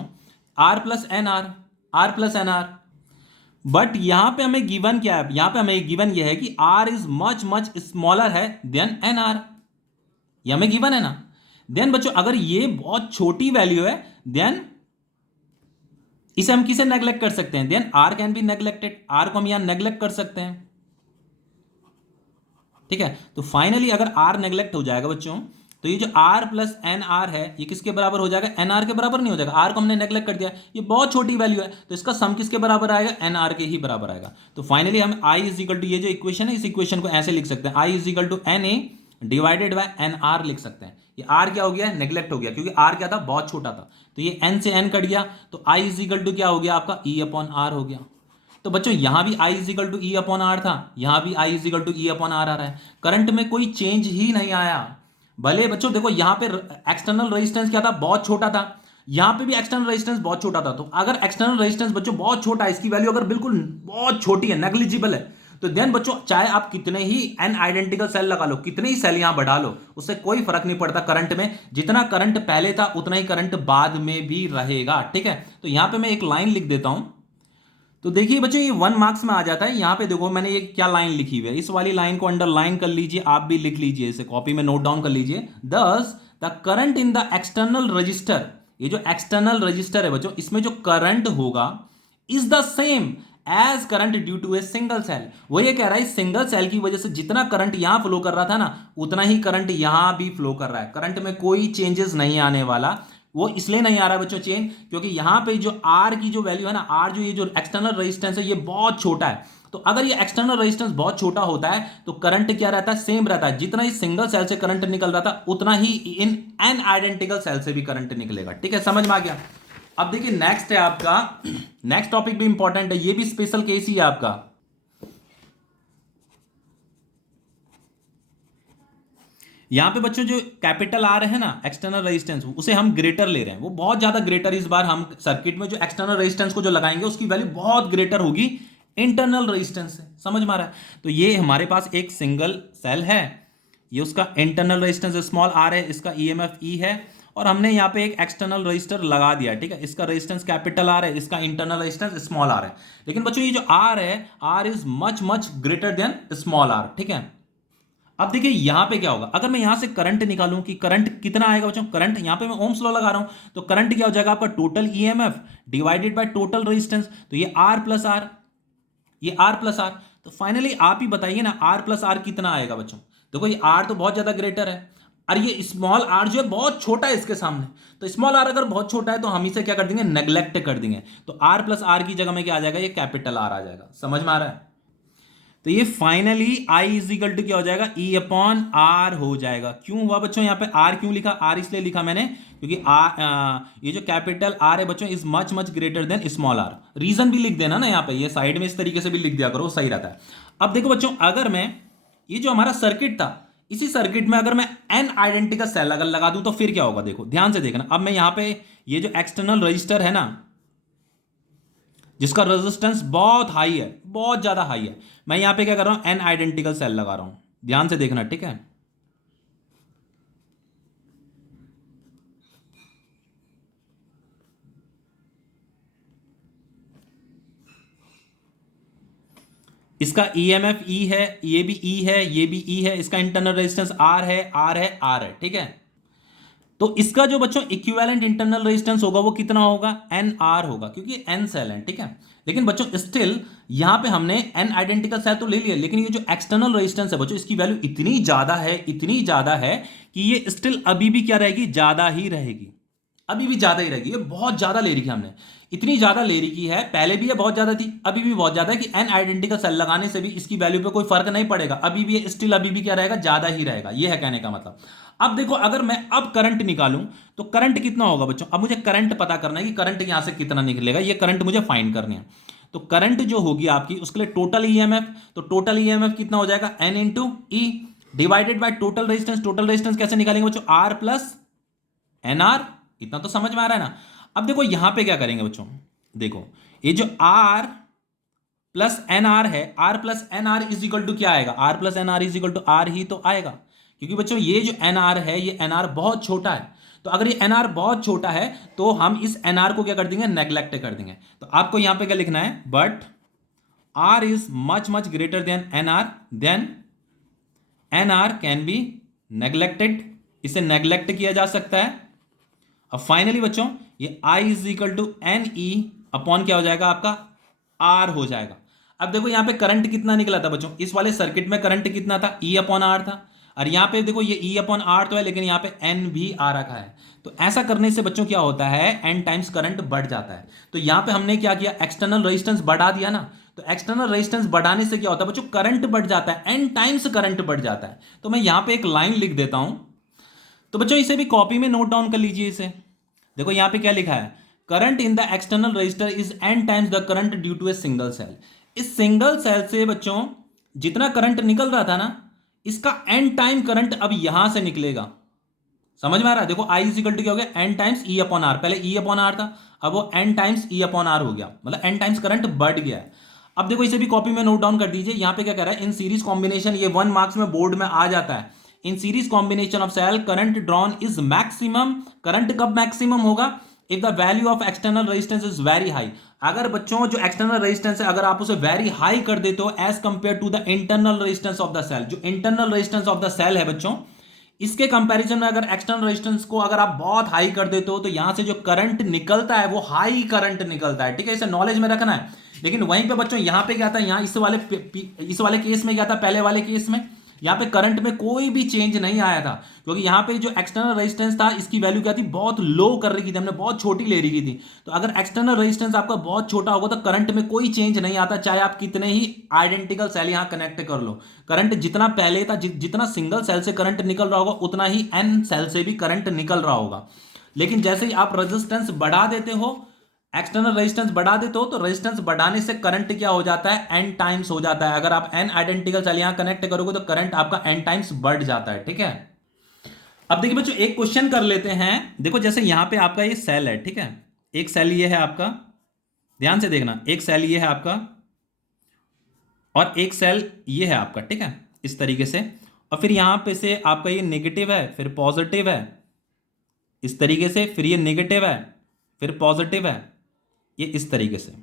R plus n r, R plus n r. But यहां पे हमें गिवन क्या है, यहां पे हमें गिवन ये है कि R is much much smaller है देन एन आर, ये हमें गिवन है ना। देन बच्चों अगर ये बहुत छोटी वैल्यू है, देन इसे हम किसे नेग्लेक्ट कर सकते हैं, then R can be neglected, R को हम यहां नेग्लेक्ट कर सकते हैं, ठीक है। तो फाइनली अगर आर नेग्लेक्ट हो जाएगा बच्चों, तो ये जो आर प्लस एन आर है ये किसके बराबर हो जाएगा, एन आर के बराबर नहीं हो जाएगा, आर को हमने नेग्लेक्ट कर दिया, ये बहुत छोटी वैल्यू है, तो इसका सम किसके बराबर आएगा, एन आर के ही बराबर आएगा। तो फाइनली हम आई इज इक्वल टू, ये जो इक्वेशन है इस इक्वेशन को ऐसे लिख सकते हैं, i is equal to n a divided by n r लिख सकते हैं। ये आर क्या हो गया, नेग्लेक्ट हो गया, क्योंकि आर क्या था, बहुत छोटा था, तो ये एन से एन कट गया, तो आई इज इक्वल टू क्या हो गया आपका, ई अपॉन आर हो गया। तो बच्चों यहां भी i is equal to E upon are था, यहां भी i is equal to E upon r आ रहा है, करंट में कोई चेंज ही नहीं आया। भले बच्चों देखो यहां पे एक्सटर्नल रेजिस्टेंस क्या था, बहुत छोटा था, यहां पे भी एक्सटर्नल रेजिस्टेंस बहुत छोटा था। तो अगर एक्सटर्नल रेजिस्टेंस बच्चों बहुत छोटा है, इसकी वैल्यू अगर बिल्कुल बहुत छोटी है, नेग्लिजिबल है, तो देन बच्चों चाहे आप कितने ही एन आइडेंटिकल सेल लगा लो, कितने ही सेल यहां बढ़ा लो, उससे कोई फर्क नहीं पड़ता करंट में, जितना करंट पहले था उतना ही करंट बाद में भी रहेगा, ठीक है। तो यहां पे मैं एक लाइन लिख देता हूं, तो देखिए बच्चों ये 1 मार्क्स में आ जाता है। यहां पे देखो मैंने ये क्या लाइन लिखी हुई है, इस वाली लाइन को अंडरलाइन कर लीजिए, आप भी लिख लीजिए, इसे कॉपी में नोट डाउन कर लीजिए। दस the current in the external register ये जो एक्सटर्नल रजिस्टर है बच्चों, इसमें जो करंट होगा is the same as current due to a single cell. वो ये कह रहा है सिंगल सेल की वजह से जितना करंट यहां फ्लो कर रहा था ना, उतना ही करंट यहां भी फ्लो कर रहा है। करंट में कोई चेंजेस नहीं आने वाला। वो इसलिए नहीं आ रहा है बच्चों चेंज, क्योंकि यहां पे जो आर की जो वैल्यू है ना, आर जो ये जो एक्सटर्नल रेजिस्टेंस है ये बहुत छोटा है। तो अगर ये एक्सटर्नल रेजिस्टेंस बहुत छोटा होता है तो करंट क्या रहता है, सेम रहता है। जितना ही सिंगल सेल से करंट निकल रहा था उतना ही इन एन आइडेंटिकल सेल से भी करंट निकलेगा। ठीक है, समझ में आ गया। अब देखिए नेक्स्ट है आपका, नेक्स्ट टॉपिक भी इंपॉर्टेंट है, ये भी स्पेशल केस ही है आपका। यहां पे बच्चों जो कैपिटल आर है ना एक्सटर्नल रेजिस्टेंस, उसे हम ग्रेटर ले रहे हैं। वो बहुत ज्यादा ग्रेटर, इस बार हम सर्किट में जो एक्सटर्नल रेजिस्टेंस को जो लगाएंगे उसकी वैल्यू बहुत ग्रेटर होगी इंटरनल रेजिस्टेंस से। समझ में आ रहा है। तो ये हमारे पास एक सिंगल सेल है, ये उसका इंटरनल रेजिस्टेंस स्मॉल आर है, इसका ईएमएफ ई है, और हमने यहाँ पे एक एक्सटर्नल रजिस्टर लगा दिया। ठीक है, इसका रेजिस्टेंस कैपिटल आर है, इसका इंटरनल रेजिस्टेंस स्मॉल आर है। लेकिन बच्चों ये जो आर है, R is much much greater than small r. ठीक है, अब देखिए यहां पे क्या होगा, अगर मैं यहां से करंट निकालूं कि करंट कितना आएगा बच्चों, करंट यहां पे मैं ओम्स लॉ लगा रहा हूं, तो करंट क्या हो जाएगा आपका, total EMF divided by total resistance. तो ये आर प्लस आर, ये आर प्लस आर। तो फाइनली आप ही बताइए ना, आर प्लस आर कितना आएगा बच्चों। देखो ये आर तो बहुत ज्यादा ग्रेटर है, और ये स्मॉल आर जो है बहुत छोटा है इसके सामने। तो स्मॉल आर अगर बहुत छोटा है तो हम इसे क्या कर देंगे, नेग्लेक्ट कर देंगे। तो आर प्लस आर की जगह में क्या आ जाएगा, ये कैपिटल आर आ जाएगा। समझ में आ रहा है। तो ये finally I is equal to क्या हो जाएगा, ई अपॉन आर हो जाएगा। क्यों हुआ बच्चों यहाँ पे आर क्यों लिखा, आर इसलिए लिखा मैंने क्योंकि ये जो कैपिटल आर है बच्चों is much much greater than small r. Reason भी लिख देना ना यहाँ पे, ये साइड में इस तरीके से भी लिख दिया करो, सही रहता है। अब देखो बच्चों, अगर मैं ये जो हमारा सर्किट था, इसी सर्किट में अगर मैं एन आइडेंटिकल सेल अगर लगा दूं तो फिर क्या होगा, देखो ध्यान से देखना। अब मैं यहां पे ये जो एक्सटर्नल रजिस्टर है ना, जिसका रेजिस्टेंस बहुत हाई है, बहुत ज्यादा हाई है, मैं यहां पे क्या कर रहा हूं, एन आइडेंटिकल सेल लगा रहा हूं। ध्यान से देखना, ठीक है। इसका ईएमएफ ई है, ये भी ई है, ये भी ई है, इसका इंटरनल रेजिस्टेंस आर है, आर है, आर है। ठीक है, तो इसका जो बच्चों इक्विवेलेंट इंटरनल रेजिस्टेंस होगा वो कितना होगा, एन आर होगा, क्योंकि एन सेल है। ठीक है, लेकिन बच्चों स्टिल यहां पे हमने एन आइडेंटिकल सेल तो ले लिया, लेकिन ये जो एक्सटर्नल रेजिस्टेंस है बच्चों, इसकी वैल्यू इतनी ज्यादा है, इतनी ज्यादा है कि ये स्टिल अभी भी क्या रहेगी, ज्यादा ही रहेगी, अभी भी ज्यादा ही रहेगी। ये बहुत ज्यादा ले रखी है हमने, इतनी ज्यादा ले रखी है, पहले भी ये बहुत ज्यादा थी, अभी भी बहुत ज्यादा है कि एन आइडेंटिकल सेल लगाने से भी इसकी वैल्यू पे कोई फर्क नहीं पड़ेगा, अभी भी स्टिल अभी भी क्या रहेगा, ज्यादा ही रहेगा। ये है कहने का मतलब। अब देखो, अगर मैं अब करंट निकालूं तो करंट कितना होगा बच्चों। अब मुझे करंट पता करना है कि करंट यहां से कितना निकलेगा, ये करंट मुझे फाइंड करनी है। तो करंट जो होगी आपकी, उसके लिए टोटल ईएमएफ, तो टोटल ईएमएफ कितना हो जाएगा, n into E divided by total resistance. Total resistance कैसे निकालेंगे बच्चों, आर प्लस एन आर। इतना तो समझ में आ रहा है ना। अब देखो यहां पे क्या करेंगे बच्चों, देखो ये जो आर प्लस एन आर है, r plus n r is equal to क्या आएगा, r plus n r is equal to r ही तो आएगा, क्योंकि बच्चों ये जो एन आर है, ये एन आर बहुत छोटा है। तो अगर ये एन आर बहुत छोटा है तो हम इस एन आर को क्या कर देंगे, नेग्लेक्ट कर देंगे। तो आपको यहां पे क्या लिखना है, but are is much much greater than n r, then n r can be neglected, इसे नेग्लेक्ट किया जा सकता है। अब फाइनली बच्चों ये I is equal to n E upon क्या हो जाएगा आपका, R हो जाएगा। अब देखो यहां पे करंट कितना निकला था बच्चों, इस वाले सर्किट में करंट कितना था, E अपॉन आर था, और यहां पे देखो ये E अपॉन आर तो है, लेकिन यहां पे N भी आ रखा है। तो ऐसा करने से बच्चों क्या होता है, N टाइम्स करंट बढ़ जाता है। तो यहां पे हमने क्या किया, एक्सटर्नल रेजिस्टेंस बढ़ा दिया ना। तो एक्सटर्नल रेजिस्टेंस बढ़ाने से क्या होता है बच्चों, करंट बढ़ जाता है, N टाइम्स करंट बढ़ जाता है। तो मैं यहां पे एक लाइन लिख देता हूं, तो बच्चों इसे भी कॉपी में नोट डाउन कर लीजिए इसे। देखो यहां पे क्या लिखा है, current in the external resistor is n times the current due to a single cell. इस सिंगल सेल से बच्चों जितना करंट निकल रहा था ना, इसका एन टाइम करंट अब यहां से निकलेगा। समझ में आ रहा है। देखो आई इज इक्वल टू क्या हो गया, n times E upon R, पहले ई अपॉन आर था, अब वो n times E upon are हो गया, मतलब एन टाइम्स करंट बढ़ गया है। अब देखो इसे भी कॉपी में नोट डाउन कर दीजिए। यहां पे क्या कह रहा है, इन सीरीज कॉम्बिनेशन, ये 1 मार्क्स में बोर्ड में आ जाता है। In series combination of cell current drawn is maximum. Current कब मैक्सिमम होगा, if the value of external resistance is very high. अगर बच्चों जो एक्सटर्नल रेजिस्टेंस है, अगर आप उसे वेरी हाई कर देते हो as compared to the internal resistance of the cell. जो internal resistance of the cell है बच्चों, इसके कंपैरिजन में अगर एक्सटर्नल रेजिस्टेंस को अगर आप बहुत हाई कर देते हो तो यहां से जो करंट निकलता है वो हाई करंट निकलता है, ठीक है, इसे नॉलेज में रखना है। लेकिन वहीं पे बच्चों यहां पे क्या था, यहां इस वाले केस में क्या था, पहले वाले केस में यहां पे करंट में कोई भी चेंज नहीं आया था, क्योंकि यहां पे जो एक्सटर्नल रेजिस्टेंस था इसकी वैल्यू क्या थी, बहुत लो कर रही थी, हमने बहुत छोटी ले रही थी। तो अगर एक्सटर्नल रेजिस्टेंस आपका बहुत छोटा होगा तो करंट में कोई चेंज नहीं आता, चाहे आप कितने ही आइडेंटिकल सेल यहां कनेक्ट कर लो। करंट जितना पहले था, जितना सिंगल सेल से करंट निकल रहा होगा उतना ही एन सेल से भी करंट निकल रहा होगा। लेकिन जैसे ही आप रेजिस्टेंस बढ़ा देते हो, एक्सटर्नल रेजिस्टेंस बढ़ा देते हो, तो रेजिस्टेंस बढ़ाने से करंट क्या हो जाता है, एन टाइम्स हो जाता है। अगर आप एन आइडेंटिकल सेल यहां कनेक्ट करोगे तो करंट आपका एन टाइम्स बढ़ जाता है, ठीक है। अब देखिए बच्चों एक क्वेश्चन कर लेते हैं। देखो जैसे यहां पे आपका ये सेल है, ठीक है, एक सेल ये है आपका, ध्यान से देखना, एक सेल ये है आपका और एक सेल ये है आपका, ठीक है, इस तरीके से। और फिर यहां पे से आपका ये नेगेटिव है, फिर पॉजिटिव है, इस तरीके से, फिर ये नेगेटिव है, फिर पॉजिटिव है, ये इस तरीके से।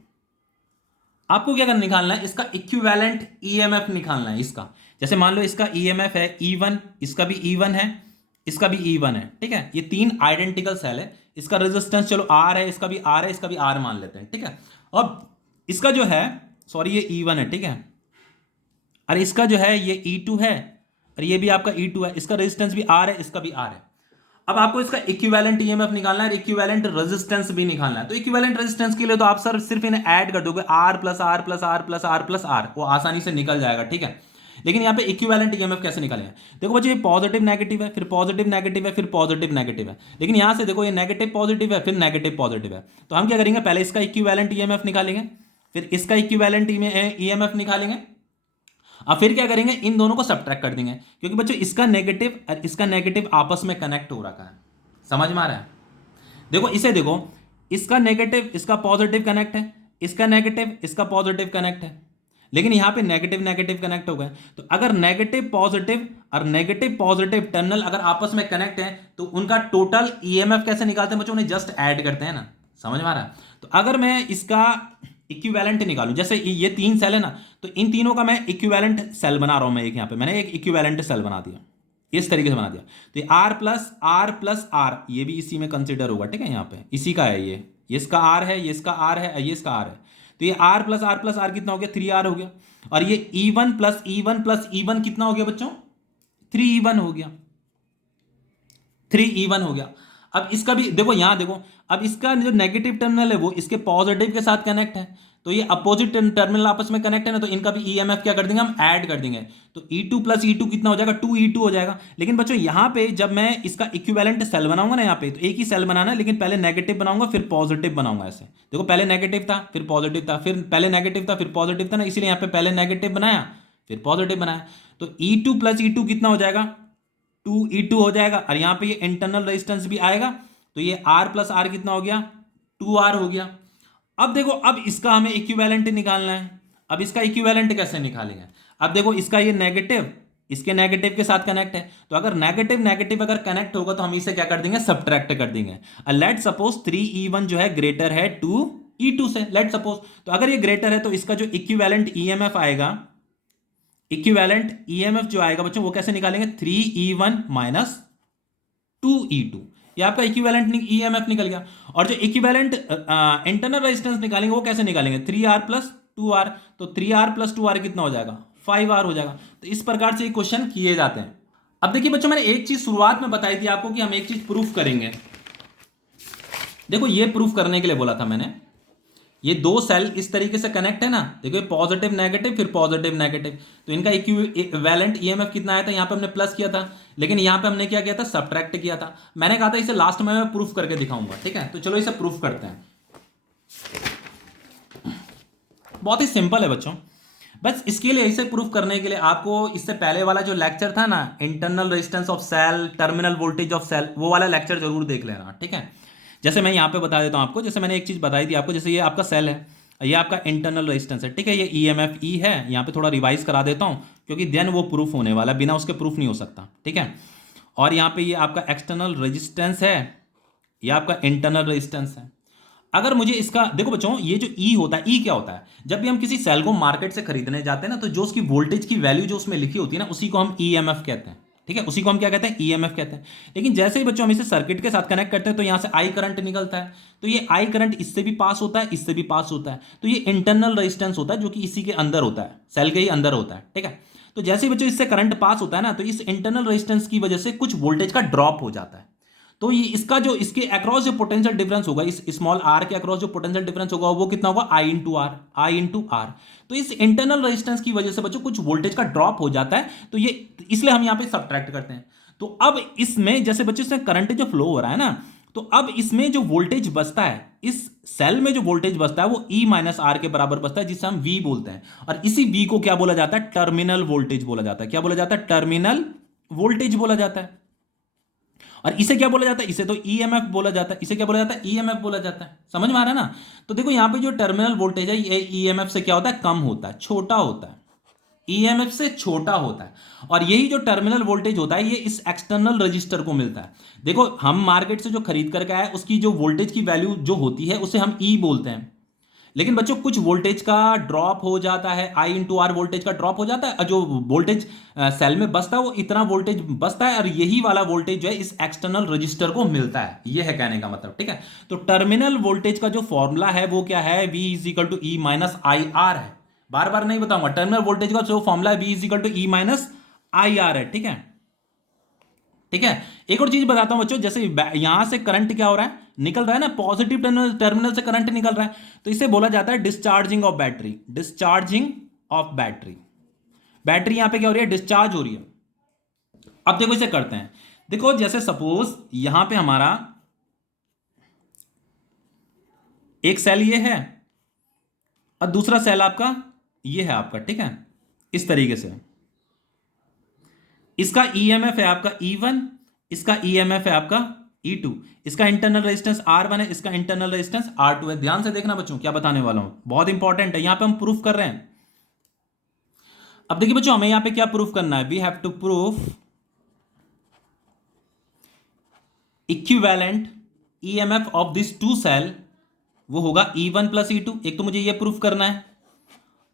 आपको क्या करना, निकालना है इसका इक्विवेलेंट ईएमएफ निकालना है इसका। जैसे मान लो इसका ईएमएफ है E1, इसका भी E1 है, इसका भी E1 है, ठीक है, ये तीन आइडेंटिकल सेल है। इसका रेजिस्टेंस चलो R है, इसका भी R है, इसका भी R मान लेते हैं, ठीक है। अब इसका जो है, सॉरी ये E1 है, ठीक है, और इसका जो है ये E2 है, और ये भी आपका E2 है, इसका रेजिस्टेंस भी R है, इसका भी R है। अब आपको इसका इक्विवेलेंट ईएमएफ निकालना है, इक्विवेलेंट रेजिस्टेंस भी निकालना है। तो इक्विवेलेंट रेजिस्टेंस के लिए तो आप सर सिर्फ इन्हें ऐड कर दोगे, R plus R plus R plus R plus R, वो आसानी से निकल जाएगा, ठीक है। लेकिन यहाँ पे इक्विवेलेंट ईएमएफ कैसे निकालेंगे, देखो बच्चों ये पॉजिटिव नेगेटिव है, फिर पॉजिटिव नेगेटिव है, फिर पॉजिटिव नेगेटिव है। लेकिन यहाँ से देखो ये नेगेटिव पॉजिटिव है, फिर नेगेटिव पॉजिटिव है। तो हम क्या करेंगे, पहले इसका इक्विवेलेंट ईएमएफ निकालेंगे, फिर इसका इक्विवेलेंट ईएमएफ निकालेंगे, अब फिर क्या करेंगे, इन दोनों को सब्ट्रैक्ट कर देंगे, क्योंकि बच्चों इसका नेगेटिव और इसका नेगेटिव आपस में कनेक्ट हो रखा है। समझ में आ रहा है? देखो इसे देखो, इसका नेगेटिव इसका पॉजिटिव कनेक्ट है, इसका नेगेटिव इसका पॉजिटिव कनेक्ट है, लेकिन यहां पे नेगेटिव नेगेटिव कनेक्ट हो गए। तो अगर नेगेटिव पॉजिटिव और नेगेटिव पॉजिटिव टर्मिनल अगर आपस में कनेक्ट है तो उनका टोटल ईएमएफ कैसे निकालते हैं बच्चों, उन्हें जस्ट ऐड करते हैं ना। समझ में आ रहा है? तो अगर मैं इसका इक्विवेलेंट निकालूं, जैसे ये तीन सेल है ना, तो इन तीनों का मैं इक्विवेलेंट सेल बना रहा हूं। मैं एक यहां पे मैंने एक इक्विवेलेंट सेल बना दिया, इस तरीके से बना दिया। तो ये R प्लस R ये भी इसी में कंसिडर होगा, ठीक है, यहाँ पे इसी का है, ये इसका R है, ये इसका R है, ये इसका R है। तो ये R प्लस R कितना हो गया, 3R हो गया। और ये E1 प्लस E1 कितना हो गया बच्चों, 3E1 हो गया, 3E1 हो गया। अब इसका भी देखो, यहां देखो, अब इसका जो नेगेटिव टर्मिनल है वो इसके पॉजिटिव के साथ कनेक्ट है, तो ये अपोजिट टर्मिनल आपस में कनेक्ट है ना, तो इनका भी ईएमएफ क्या कर देंगे, हम ऐड कर देंगे। तो E2 प्लस E2 कितना हो जाएगा, 2E2 हो जाएगा। लेकिन बच्चों यहां पे जब मैं इसका इक्विवेलेंट सेल बनाऊंगा ना, यहाँ पे तो एक ही सेल बनाना है, लेकिन पहले नेगेटिव बनाऊंगा फिर पॉजिटिव बनाऊंगा। ऐसे देखो, पहले नेगेटिव था फिर पॉजिटिव था, फिर पहले नेगेटिव था फिर पॉजिटिव था ना, इसलिए यहाँ पे पहले नेगेटिव बनाया फिर पॉजिटिव बनाया। तो E2 प्लस E2 कितना हो जाएगा, 2E2 हो जाएगा। और यहां पे ये इंटरनल रेजिस्टेंस भी आएगा, तो ये R प्लस R कितना हो गया, 2R हो गया। अब देखो, अब इसका हमें इक्विवेलेंट निकालना है। अब इसका इक्विवेलेंट कैसे निकालेंगे, अब देखो इसका ये नेगेटिव इसके नेगेटिव के साथ कनेक्ट है, तो अगर नेगेटिव नेगेटिव अगर कनेक्ट होगा तो हम इसे क्या कर देंगे, सब्ट्रैक्ट कर देंगे। लेट सपोज 3E1 जो है ग्रेटर है 2E2 से, लेट सपोज। तो अगर ये ग्रेटर है तो इसका जो इक्विवेलेंट ईएमएफ आएगा, इक्विवेलेंट ईएमएफ जो आएगा बच्चों वो कैसे निकालेंगे, 3E1 माइनस 2E2, ये आपका इक्विवेलेंट ईएमएफ निकल गया। और जो इक्विवेलेंट इंटरनल रेजिस्टेंस निकालेंगे वो कैसे निकालेंगे, 3R प्लस 2R, तो 3R प्लस 2R कितना हो जाएगा, 5R हो जाएगा। तो इस प्रकार से क्वेश्चन किए जाते हैं। अब देखिए बच्चों, मैंने एक चीज शुरुआत में बताई थी आपको कि हम एक चीज प्रूफ करेंगे। देखो ये प्रूफ करने के लिए बोला था मैंने, ये दो सेल इस तरीके से कनेक्ट है ना, देखो पॉजिटिव नेगेटिव फिर पॉजिटिव नेगेटिव, तो इनका इक्विवेलेंट ईएमएफ कितना आया था, यहां पे हमने प्लस किया था, लेकिन यहां पे हमने क्या किया था, सब्ट्रैक्ट किया था। मैंने कहा था इसे लास्ट में मैं प्रूफ करके दिखाऊंगा, ठीक है। तो चलो इसे प्रूफ करते हैं। बहुत ही सिंपल है बच्चों, बस इसके लिए, इसे प्रूफ करने के लिए आपको इससे पहले वाला जो लेक्चर था ना, internal resistance of cell, terminal voltage of cell, वो वाला लेक्चर जरूर देख लेना, ठीक है। जैसे मैं यहाँ पे बता देता हूँ आपको, जैसे मैंने एक चीज़ बताई थी आपको, जैसे ये आपका सेल है, ये आपका इंटरनल रेजिस्टेंस है, ठीक है, ये ईएमएफ ई है। यहाँ पे थोड़ा रिवाइज करा देता हूँ क्योंकि देन वो प्रूफ होने वाला, बिना उसके प्रूफ नहीं हो सकता, ठीक है। और यहाँ पे ये आपका एक्सटर्नल रेजिस्टेंस है, ये आपका इंटरनल रेजिस्टेंस है। अगर मुझे इसका देखो बच्चों, ये जो ई होता है, ई क्या होता है, जब भी हम किसी सेल को मार्केट से खरीदने जाते हैं ना, तो जो उसकी वोल्टेज की वैल्यू जो उसमें लिखी होती है ना, उसी को हम ईएमएफ कहते हैं, ठीक है, उसी को हम क्या कहते हैं, ईएमएफ कहते हैं। लेकिन जैसे ही बच्चों हम इसे सर्किट के साथ कनेक्ट करते हैं तो यहां से आई करंट निकलता है, तो ये आई करंट इससे भी पास होता है, इससे भी पास होता है, तो ये इंटरनल रेजिस्टेंस होता है जो कि इसी के अंदर होता है, सेल के ही अंदर होता है। ठीक है, तो जैसे ही बच्चों इससे करंट पास होता है ना, तो इस इंटरनल रेजिस्टेंस की वजह से कुछ वोल्टेज का ड्रॉप हो जाता है। तो ये इसका जो इसके अक्रॉस जो पोटेंशियल डिफरेंस होगा, इस स्मॉल आर के अक्रॉस जो पोटेंशियल डिफरेंस होगा वो कितना होगा, I into R, I into R. तो इस इंटरनल रेजिस्टेंस की वजह से बच्चों कुछ वोल्टेज का ड्रॉप हो जाता है, तो ये इसलिए हम यहां पे सब्ट्रैक्ट करते हैं। तो अब इसमें जैसे बच्चों इसमें करंट जो फ्लो हो रहा है ना, तो अब इसमें जो वोल्टेज बचता है, इस सेल में जो वोल्टेज बचता है वो ई माइनस आर के बराबर बचता है, जिसे हम वी बोलते हैं। और इसी वी को क्या बोला जाता है, टर्मिनल वोल्टेज बोला जाता है। क्या बोला जाता है, टर्मिनल वोल्टेज बोला जाता है। और इसे क्या बोला जाता है, इसे तो ईएमएफ बोला जाता है। इसे क्या बोला जाता है, ईएमएफ बोला जाता है। समझ में आ रहा है ना। तो देखो यहां पे जो टर्मिनल वोल्टेज है ये ईएमएफ से क्या होता है, कम होता है, छोटा होता है, ईएमएफ से छोटा होता है। और यही जो टर्मिनल वोल्टेज होता है ये इस एक्सटर्नल रजिस्टर को मिलता है। देखो हम मार्केट से जो खरीद करके आए उसकी जो वोल्टेज की वैल्यू जो होती है उसे हम ई बोलते हैं। लेकिन बच्चों कुछ वोल्टेज का ड्रॉप हो जाता है, आई इंटू आर वोल्टेज का ड्रॉप हो जाता है, जो वोल्टेज सेल में बसता है वो इतना वोल्टेज बसता है, और यही वाला वोल्टेज जो है इस एक्सटर्नल रजिस्टर को मिलता है। ये है कहने का मतलब। ठीक है, तो टर्मिनल वोल्टेज का जो फॉर्मूला है वो क्या है, V is equal to E minus I r है। बार बार नहीं बताऊंगा, टर्मिनल वोल्टेज का जो फॉर्मूला है V is equal to E minus I r है। ठीक है, ठीक है। एक और चीज बताता हूं बच्चों, जैसे यहां से करंट क्या हो रहा है, निकल रहा है ना, पॉजिटिव टर्मिनल से करंट निकल रहा है, तो इसे बोला जाता है discharging of battery, discharging of battery. Battery यहां पे क्या हो रही है, डिस्चार्ज हो रही है। अब देखो इसे करते हैं। देखो जैसे सपोज यहां पे हमारा एक सेल ये है और दूसरा सेल आपका ये है आपका। ठीक है, इस तरीके से इसका ईएमएफ है आपका E1, इसका ईएमएफ है आपका E2, इसका इंटरनल रेजिस्टेंस R1 है, इसका इंटरनल रेजिस्टेंस R2 है। ध्यान से देखना बच्चों क्या बताने वाला हूं, बहुत इंपॉर्टेंट है, यहां पे हम प्रूफ कर रहे हैं। अब देखिए बच्चों हमें यहां पे क्या प्रूफ करना है, we have to proof equivalent EMF of this two cell, वो होगा E1 प्लस E2। एक तो मुझे ये प्रूफ करना है,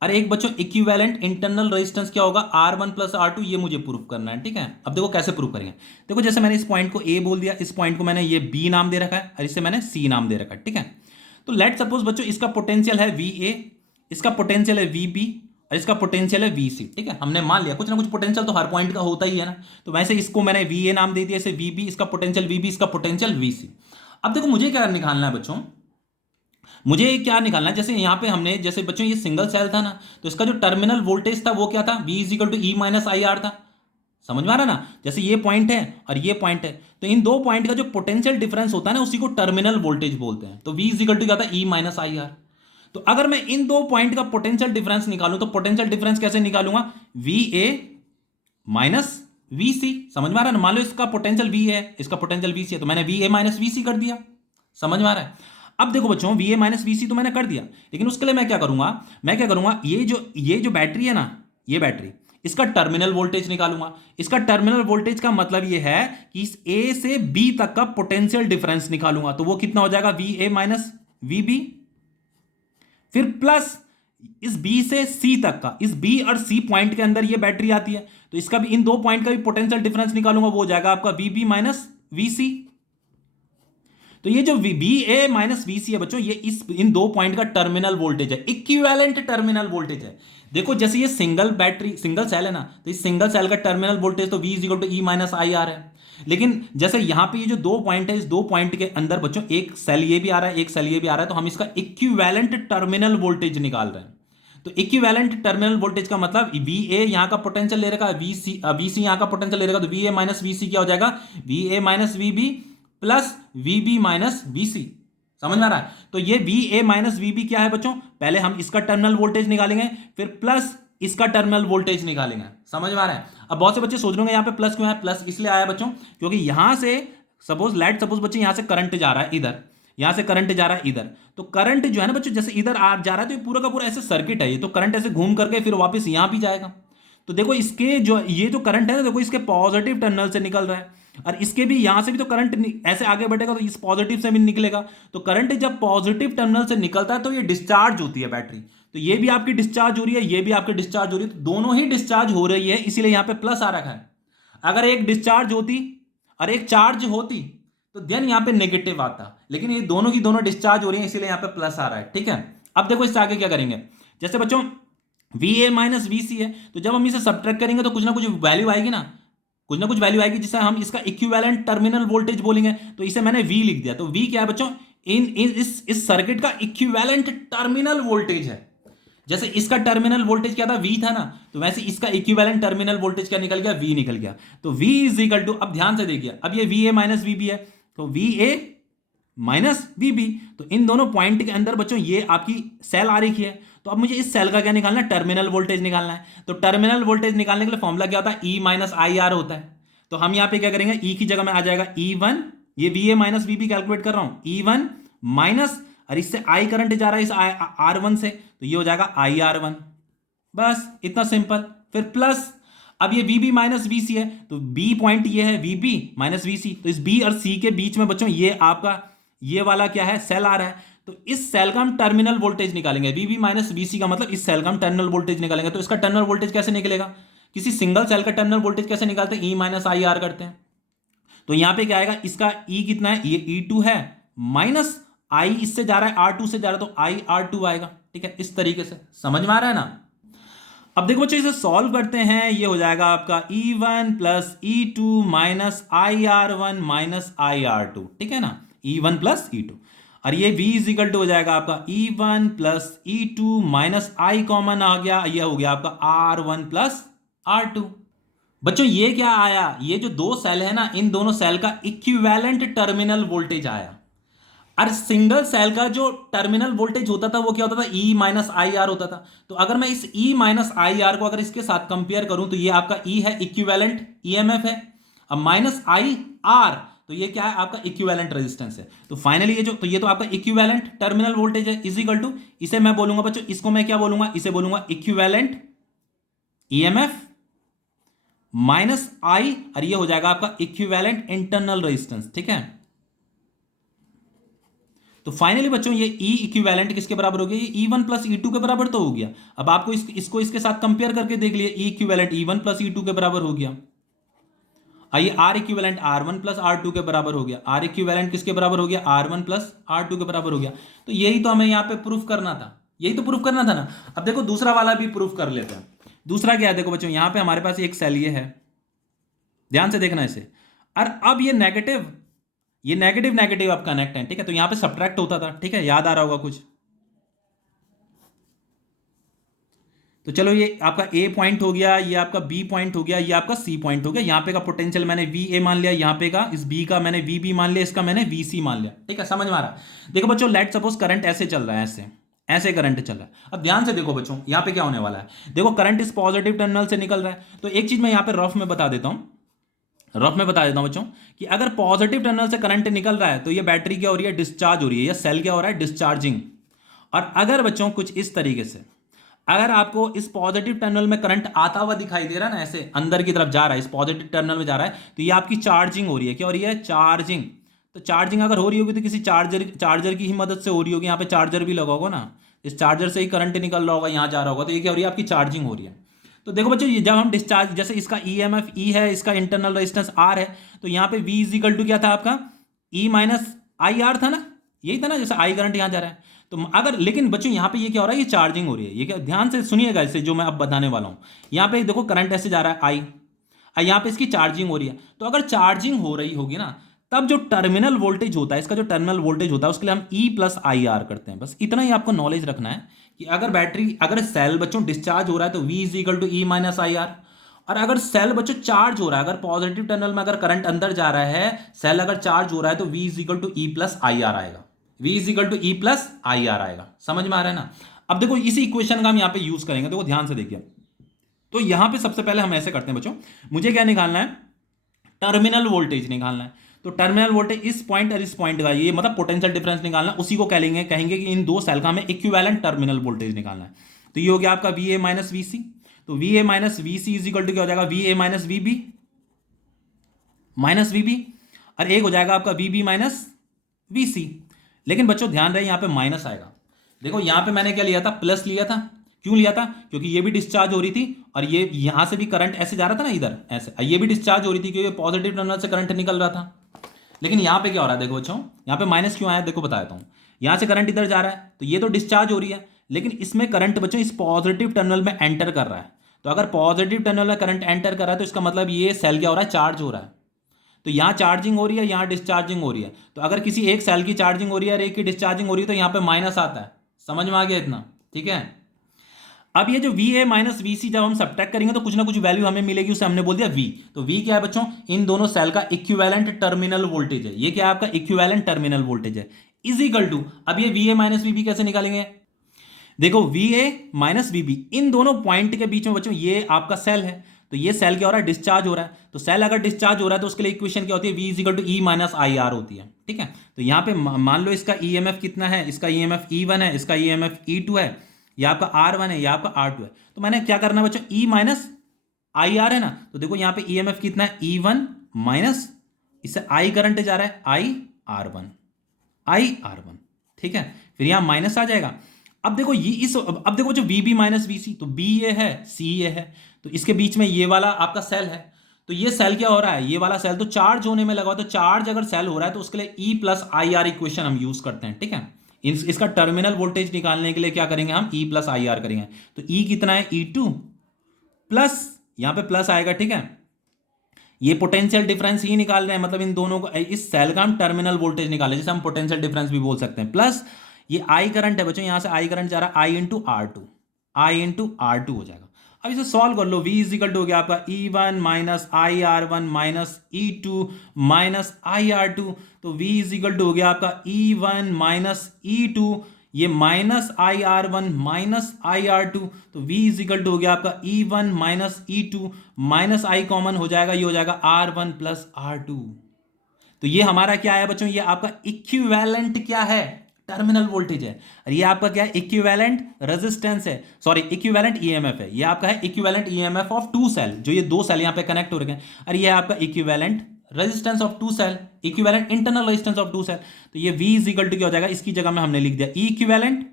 और एक बच्चों इक्विवेलेंट इंटरनल रेजिस्टेंस क्या होगा, R1 प्लस R2, ये मुझे प्रूफ करना है। ठीक है, अब देखो कैसे प्रूफ करेंगे। देखो जैसे मैंने इस पॉइंट को A बोल दिया, इस पॉइंट को मैंने ये B नाम दे रखा है, और इसे मैंने C नाम दे रखा है। ठीक है, तो लेट सपोज बच्चों इसका पोटेंशियल है VA, इसका पोटेंशियल है VB, और इसका पोटेंशियल है VC। ठीक है, हमने मान लिया कुछ ना कुछ पोटेंशियल तो हर पॉइंट का होता ही है ना, तो वैसे इसको मैंने VA नाम दे दिया, इसे VB, इसका पोटेंशियल VB, इसका पोटेंशियल VC। अब देखो मुझे क्या निकालना है बच्चों, मुझे क्या निकालना है, जैसे यहां पे हमने जैसे बच्चों ये सिंगल सेल था ना, तो इसका जो टर्मिनल वोल्टेज था वो क्या था, V is equal to E minus I r था। समझ में आ रहा ना, जैसे ये पॉइंट है और ये पॉइंट है, तो इन दो पॉइंट का जो पोटेंशियल डिफरेंस होता है ना उसी को टर्मिनल वोल्टेज बोलते हैं। तो V इज इक्वल टू क्या था, ई माइनस आई आर। तो अगर मैं इन दो पॉइंट का पोटेंशियल डिफरेंस निकालूं तो पोटेंशियल डिफरेंस कैसे निकालूंगा, VA माइनस VC। समझ में आ रहा है ना, मान लो इसका पोटेंशियल V है, इसका पोटेंशियल VC है, तो मैंने VA माइनस VC कर दिया। समझ में आ रहा है। अब देखो बच्चों VA माइनस VC तो मैंने कर दिया, लेकिन उसके लिए मैं क्या करूंगा, ये जो बैटरी है ना, ये बैटरी, इसका टर्मिनल वोल्टेज निकालूंगा। इसका टर्मिनल वोल्टेज का मतलब ये है कि इस A से B तक का पोटेंशियल डिफरेंस निकालूंगा, तो वो कितना हो जाएगा, VA माइनस VB, फिर प्लस इस B से C तक का, इस B और C पॉइंट के अंदर ये बैटरी आती है, तो इसका भी इन दो पॉइंट का भी पोटेंशियल डिफरेंस निकालूंगा, वो हो जाएगा आपका VB माइनस VC। तो ये जो VA माइनस VC है बच्चों, ये इन दो पॉइंट का टर्मिनल वोल्टेज है, इक्विवेलेंट टर्मिनल वोल्टेज है। देखो जैसे ये सिंगल सेल है ना, तो इस सिंगल सेल का टर्मिनल वोल्टेज तो V is equal to E minus I r है। लेकिन जैसे यहां पे ये जो दो पॉइंट है, इस दो पॉइंट के अंदर बच्चों एक सेल ये भी आ रहा है, एक सेल ये भी आ रहा है, तो हम इसका इक्विवेलेंट टर्मिनल वोल्टेज निकाल रहे हैं। तो इक्विवेलेंट टर्मिनल वोल्टेज का मतलब VA यहां का पोटेंशियल ले रखा है, VC यहां का पोटेंशियल ले रखा, तो VA माइनस VC क्या हो जाएगा, VA minus VB plus VB minus VC। समझ में आ रहा है। तो ये VA माइनस VB क्या है बच्चों, पहले हम इसका टर्मिनल वोल्टेज निकालेंगे, फिर प्लस इसका टर्मिनल वोल्टेज निकालेंगे। समझ में आ रहा है। अब बहुत से बच्चे सोच रहे होंगे यहाँ पे प्लस क्यों है, प्लस इसलिए आया बच्चों क्योंकि यहां से सपोज बच्चे यहां से करंट जा रहा है इधर, यहां से करंट जा रहा है इधर, तो करंट जो है ना बच्चों जैसे इधर आ जा रहा है, तो ये पूरा का पूरा ऐसे सर्किट है, ये तो करंट ऐसे घूम करके फिर वापस यहां भी जाएगा। तो देखो इसके जो ये जो करंट है ना, देखो इसके पॉजिटिव टर्मिनल से निकल रहा है, और इसके भी यहां से भी तो करंट ऐसे आगे बढ़ेगा, तो इस पॉजिटिव से भी निकलेगा। तो करंट जब पॉजिटिव टर्मिनल से निकलता है तो ये डिस्चार्ज होती है बैटरी, तो ये भी आपकी डिस्चार्ज हो रही है, ये भी आपकी डिस्चार्ज हो रही है, तो दोनों ही डिस्चार्ज हो रही है, इसीलिए यहां पे प्लस आ रखा है। अगर एक डिस्चार्ज होती और एक चार्ज होती तो देन यहां पे नेगेटिव आता, लेकिन ये दोनों की दोनों डिस्चार्ज हो रही है इसीलिए यहां पे प्लस आ रहा है। ठीक है, अब देखो इससे आगे क्या करेंगे। जैसे बच्चों वी ए माइनस वी सी है, तो जब हम इसे सब्ट्रैक्ट करेंगे तो कुछ ना कुछ वैल्यू आएगी ना, कुछ ना कुछ वैल्यू आएगी जिसे हम इसका इक्विवेलेंट टर्मिनल वोल्टेज बोलेंगे। तो इसे मैंने वी लिख दिया, तो वी क्या है बच्चों, इन इस सर्किट का इक्विवेलेंट टर्मिनल वोल्टेज है। जैसे इसका टर्मिनल वोल्टेज क्या था, वी था ना, तो वैसे इसका इक्विवेलेंट टर्मिनल वोल्टेज क्या निकल गया, वी निकल गया। तो V इज इक्वल टू, अब ध्यान से देखिए, अब ये V A minus V B है, तो V A minus V B, तो इन दोनों पॉइंट के अंदर बच्चों ये आपकी सेल आ रही है। तो अब मुझे इस सेल का क्या निकालना है, टर्मिनल वोल्टेज निकालना है। तो टर्मिनल वोल्टेज निकालने के लिए फॉर्मूला क्या होता है, ई माइनस आई आर होता है। तो हम यहां पे क्या करेंगे, ई की जगह में आ जाएगा E1, ये V A minus V B calculate कर रहा हूं, E1 माइनस, और इससे आई करंट जा रहा है इस R1 से, तो ये हो जाएगा IR1। बस इतना सिंपल। फिर प्लस, अब ये VB माइनस VC है, तो B पॉइंट ये है VB माइनस VC, तो इस B और C के बीच में बच्चों ये आपका ये वाला क्या है, सेल आ रहा है। तो इस सेल का हम टर्मिनल वोल्टेज निकालेंगे, VB माइनस VC का मतलब इस सेल का हम टर्मिनल वोल्टेज निकालेंगे। तो इसका टर्मिनल वोल्टेज कैसे निकलेगा, किसी सिंगल सेल का टर्मिनल वोल्टेज कैसे निकालते हैं, E माइनस आई आर करते हैं। तो यहां पे क्या आएगा, इसका E कितना है, ये E2 है, माइनस I इससे जा रहा है R2 से जा रहा है, तो IR2 आएगा। ठीक है, इस तरीके से समझ में आ रहा है ना। अब देखो बच्चों इसे सॉल्व करते हैं, ये हो जाएगा आपका E1 plus E2 minus IR1 minus IR2। ठीक है ना, E1 प्लस E2, और ये V इज इक्वल टू हो जाएगा आपका E1 plus E2 minus I common आ गया, ये हो गया आपका R1 प्लस R2। बच्चों ये क्या आया, ये जो दो सेल है ना, इन दोनों सेल का इक्विवेलेंट टर्मिनल वोल्टेज आया। और सिंगल सेल का जो टर्मिनल वोल्टेज होता था वो क्या होता था, E माइनस आई आर होता था। तो अगर मैं इस E माइनस आई आर को अगर इसके साथ कंपेयर करूं, तो ये आपका E है, इक्विवेलेंट EMF है। अब माइनस आई आर, तो ये क्या है, आपका इक्विवेलेंट रेजिस्टेंस है। तो फाइनली ये जो, तो ये तो आपका इक्विवेलेंट टर्मिनल वोल्टेज है, इज इक्वल टू, इसे मैं बोलूंगा बच्चों, इसको मैं क्या बोलूंगा, इसे बोलूंगा इक्विवेलेंट EMF माइनस आई, और ये हो जाएगा आपका इक्विवेलेंट इंटरनल रेजिस्टेंस। ठीक है, तो फाइनली बच्चों ये E इक्विवेलेंट किसके बराबर हो गया, ये E1 प्लस E2 के बराबर तो हो गया। अब आपको इसको इसके साथ कंपेयर करके देख लिए, E equivalent E1 plus E2 के बराबर हो गया। आइए R equivalent R1 plus R2 के बराबर हो गया। R इक्विवेलेंट किसके बराबर हो गया, R1 प्लस R2 के बराबर हो गया। तो यही तो हमें यहाँ पे प्रूफ करना था, यही तो प्रूफ करना था ना। अब देखो दूसरा वाला भी प्रूफ कर लेते हैं। दूसरा क्या है, देखो बच्चों यहाँ पे हमारे पास एक सेल ये है, ध्यान से देखना इसे, और अब ये नेगेटिव नेगेटिव अब कनेक्ट है। ठीक है, तो यहां पे सब्ट्रैक्ट होता था। ठीक है, याद आ रहा होगा कुछ। तो चलो ये आपका A पॉइंट हो गया, ये आपका B पॉइंट हो गया, ये आपका C पॉइंट हो गया। यहां पे का पोटेंशियल मैंने VA मान लिया, यहां पे का इस B का मैंने VB मान लिया, इसका मैंने VC मान लिया। ठीक है, समझ में आ रहा है। देखो बच्चों, लेट सपोज करंट ऐसे चल रहा है, ऐसे ऐसे करंट चल रहा है। अब ध्यान से देखो बच्चों, यहां पे क्या होने वाला है, देखो करंट इस पॉजिटिव टर्मिनल से निकल रहा है। तो एक चीज मैं यहां पे रफ में बता देता हूं बच्चों, कि अगर पॉजिटिव टर्मिनल से करंट निकल रहा है तो ये बैटरी क्या हो रही है, डिस्चार्ज हो रही है, या सेल क्या हो रहा है, डिस्चार्जिंग। और अगर बच्चों कुछ इस तरीके से, अगर आपको इस पॉजिटिव टर्मिनल में करंट आता हुआ दिखाई दे रहा है ना, ऐसे अंदर की तरफ जा रहा है, इस पॉजिटिव टर्मिनल में जा रहा है, तो ये आपकी चार्जिंग हो रही है। क्या हो रही है, चार्जिंग। तो चार्जिंग अगर हो रही होगी तो किसी चार्जर की ही मदद से हो रही होगी। यहाँ पे चार्जर भी लगा होगा ना, इस चार्जर से ही करंट निकल रहा होगा, यहाँ जा रहा होगा, तो ये क्या हो रही है, आपकी चार्जिंग हो रही है। तो देखो बच्चों, जब हम डिस्चार्ज, जैसे इसका EMF E है, इसका इंटरनल रेजिस्टेंस R है, तो यहाँ पे V इज इक्वल टू क्या था आपका, E माइनस आई आर था ना, यही था ना, जैसे I करंट यहाँ जा रहा है। तो अगर, लेकिन बच्चों यहाँ पे ये क्या हो रहा है, ये चार्जिंग हो रही है। ये क्या, ध्यान से सुनिएगा इसे जो मैं अब बताने वाला हूँ। यहाँ पे देखो करंट ऐसे जा रहा है I, यहाँ पे इसकी चार्जिंग हो रही है। तो अगर चार्जिंग हो रही होगी ना, तब जो टर्मिनल वोल्टेज होता है, इसका जो टर्मिनल वोल्टेज होता है, उसके लिए हम E प्लस आई आर करते हैं। बस इतना ही आपको नॉलेज रखना है कि अगर सेल बच्चों डिस्चार्ज हो रहा है तो V is equal to E minus I r, और अगर सेल बच्चों चार्ज हो रहा है, अगर पॉजिटिव टर्मिनल में अगर करंट अंदर जा रहा है, सेल अगर चार्ज हो रहा है, तो V is equal to E plus I r आएगा। V is equal to E plus I r आएगा। समझ में आ रहा है ना। अब देखो इसी इक्वेशन का हम यहाँ पे यूज करेंगे, देखो ध्यान से देखिए। तो यहां पे सबसे पहले हम ऐसे करते हैं बच्चों, मुझे क्या निकालना है, टर्मिनल वोल्टेज निकालना है। तो टर्मिनल वोल्टेज इस पॉइंट और इस पॉइंट का, ये मतलब पोटेंशियल डिफरेंस निकालना, उसी को कहेंगे कि इन दो सेल का हमें इक्विवेलेंट टर्मिनल वोल्टेज निकालना है। तो ये हो गया आपका VA माइनस VC। तो VA minus VC is equal to क्या हो जाएगा, VA माइनस VB, और एक हो जाएगा आपका VB माइनस VC। लेकिन बच्चों ध्यान रहे, यहां पे माइनस आएगा। देखो यहां पे मैंने क्या लिया था, प्लस लिया था, क्यों लिया था? क्योंकि ये भी डिस्चार्ज हो रही थी और ये यहां से भी करंट ऐसे जा रहा था ना, इधर ऐसे, ये भी डिस्चार्ज हो रही थी क्योंकि पॉजिटिव टर्मिनल से करंट निकल रहा था। लेकिन यहाँ पे क्या हो रहा है देखो बच्चों, यहाँ पे माइनस क्यों आया देखो बता देता हूँ। यहाँ से करंट इधर जा रहा है तो ये तो डिस्चार्ज हो रही है, लेकिन इसमें करंट बच्चों इस पॉजिटिव टर्मिनल में एंटर कर रहा है। तो अगर पॉजिटिव टर्मिनल में करंट एंटर कर रहा है तो इसका मतलब ये सेल क्या हो रहा है, चार्ज हो रहा है। तो यहाँ चार्जिंग हो रही है, यहाँ डिस्चार्जिंग हो रही है। तो अगर किसी एक सेल की चार्जिंग हो रही है और एक की डिस्चार्जिंग हो रही है तो यहाँ पे माइनस आता है। समझ में आ गया इतना? ठीक है। अब ये जो वी ए माइनस वी सी जब हम सब्ट्रैक्ट करेंगे तो कुछ ना कुछ वैल्यू हमें मिलेगी, उसे हमने बोल दिया वी। तो वी क्या है बच्चों, इन दोनों सेल का इक्विवेलेंट टर्मिनल वोल्टेज है। ये क्या है आपका इक्विवेलेंट टर्मिनल वोल्टेज है, इज इक्वल टू, अब ये V A minus V B कैसे निकालेंगे? देखो V A minus V B, इन दोनों पॉइंट के बीच में बच्चों ये आपका सेल है, तो ये सेल क्या हो रहा है, डिस्चार्ज हो रहा है। तो सेल अगर डिस्चार्ज हो रहा है तो उसके लिए इक्वेशन क्या होती है, V is equal to E minus I r होती है। ठीक है। तो यहां पे मान लो इसका ईएमएफ कितना है, इसका ईएमएफ E1 है, इसका ईएमएफ E2 है, या आपका R1 है, या आपका R2 है। तो मैंने क्या करना बच्चों, E माइनस आई आर है ना, तो देखो यहाँ पे ईएमएफ कितना है, E1 माइनस, इससे आई करंट जा रहा है, आई आर वन। ठीक है। फिर यहां माइनस आ जाएगा। अब देखो ये अब देखो जो वी बी माइनस वी सी, तो बी ये है, सी ये है, तो इसके बीच में ये वाला आपका सेल है। तो ये सेल क्या हो रहा है, ये वाला सेल तो चार्ज होने में लगा हुआ। तो चार्ज अगर सेल हो रहा है तो उसके लिए E plus I R equation हम यूज करते हैं। ठीक है। इसका टर्मिनल वोल्टेज निकालने के लिए क्या करेंगे हम, ई प्लस आई आर करेंगे। तो ई कितना है, E2 प्लस, यहां पे प्लस आएगा। ठीक है। ये पोटेंशियल डिफरेंस ही निकाल रहे हैं, मतलब इन दोनों को, इस सेल का हम टर्मिनल वोल्टेज निकाल रहे हैं, जिसे हम पोटेंशियल डिफरेंस भी बोल सकते हैं। प्लस ये आई करंट है बच्चों, यहां से आई करंट जा रहा है, आई इंटू आर टू हो जाएगा। अब इसे सॉल्व कर लो, v इज इक्वल टू हो गया आपका E1 minus I R one minus E2 minus I R two. तो v इज इक्वल टू हो गया आपका E1 माइनस E2, ये minus I R one minus I R two. तो v इज इक्वल टू हो गया आपका E1 माइनस E2 माइनस आई कॉमन हो जाएगा, ये हो जाएगा R1 प्लस R2। तो ये हमारा क्या है बच्चों, ये आपका इक्विवेलेंट क्या है, टर्मिनल वोल्टेज है। और ये आपका क्या है, इक्विवेलेंट रेजिस्टेंस है, सॉरी इक्विवेलेंट ईएमएफ है। ये आपका है equivalent EMF of two cell, जो ये दो सेल यहां पे कनेक्ट हो रखे हैं। और ये है आपका equivalent resistance of two cell, equivalent internal resistance of two cell. तो ये V इज इक्वल टू क्या हो जाएगा, इसकी जगह में हमने लिख दिया ई इक्विवेलेंट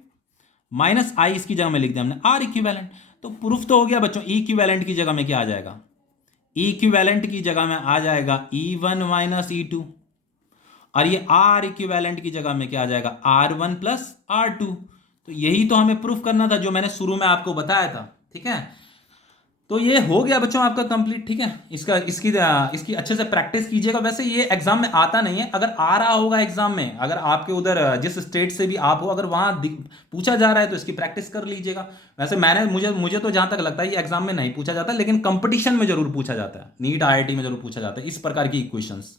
माइनस आई, इसकी जगह में लिख दिया हमने आर इक्विवेलेंट। तो प्रूफ तो हो गया बच्चों, ई इक्विवेलेंट की जगह में क्या आ जाएगा, ई इक्विवेलेंट की जगह में आ जाएगा E1 माइनस E2, और ये आर इक्विवेलेंट की जगह में क्या आ जाएगा, R1 प्लस R2। तो यही तो हमें प्रूफ करना था, जो मैंने शुरू में आपको बताया था। ठीक है। तो ये हो गया बच्चों आपका कंप्लीट। ठीक है। इसकी अच्छे से प्रैक्टिस कीजिएगा। वैसे ये एग्जाम में आता नहीं है, अगर आ रहा होगा एग्जाम में, अगर आपके उधर जिस स्टेट से भी आप हो, अगर वहां पूछा जा रहा है तो इसकी प्रैक्टिस कर लीजिएगा। वैसे मुझे तो जहां तक लगता है ये एग्जाम में नहीं पूछा जाता, लेकिन कंपटीशन में जरूर पूछा जाता है, नीट IIT में जरूर पूछा जाता है इस प्रकार की इक्वेशंस।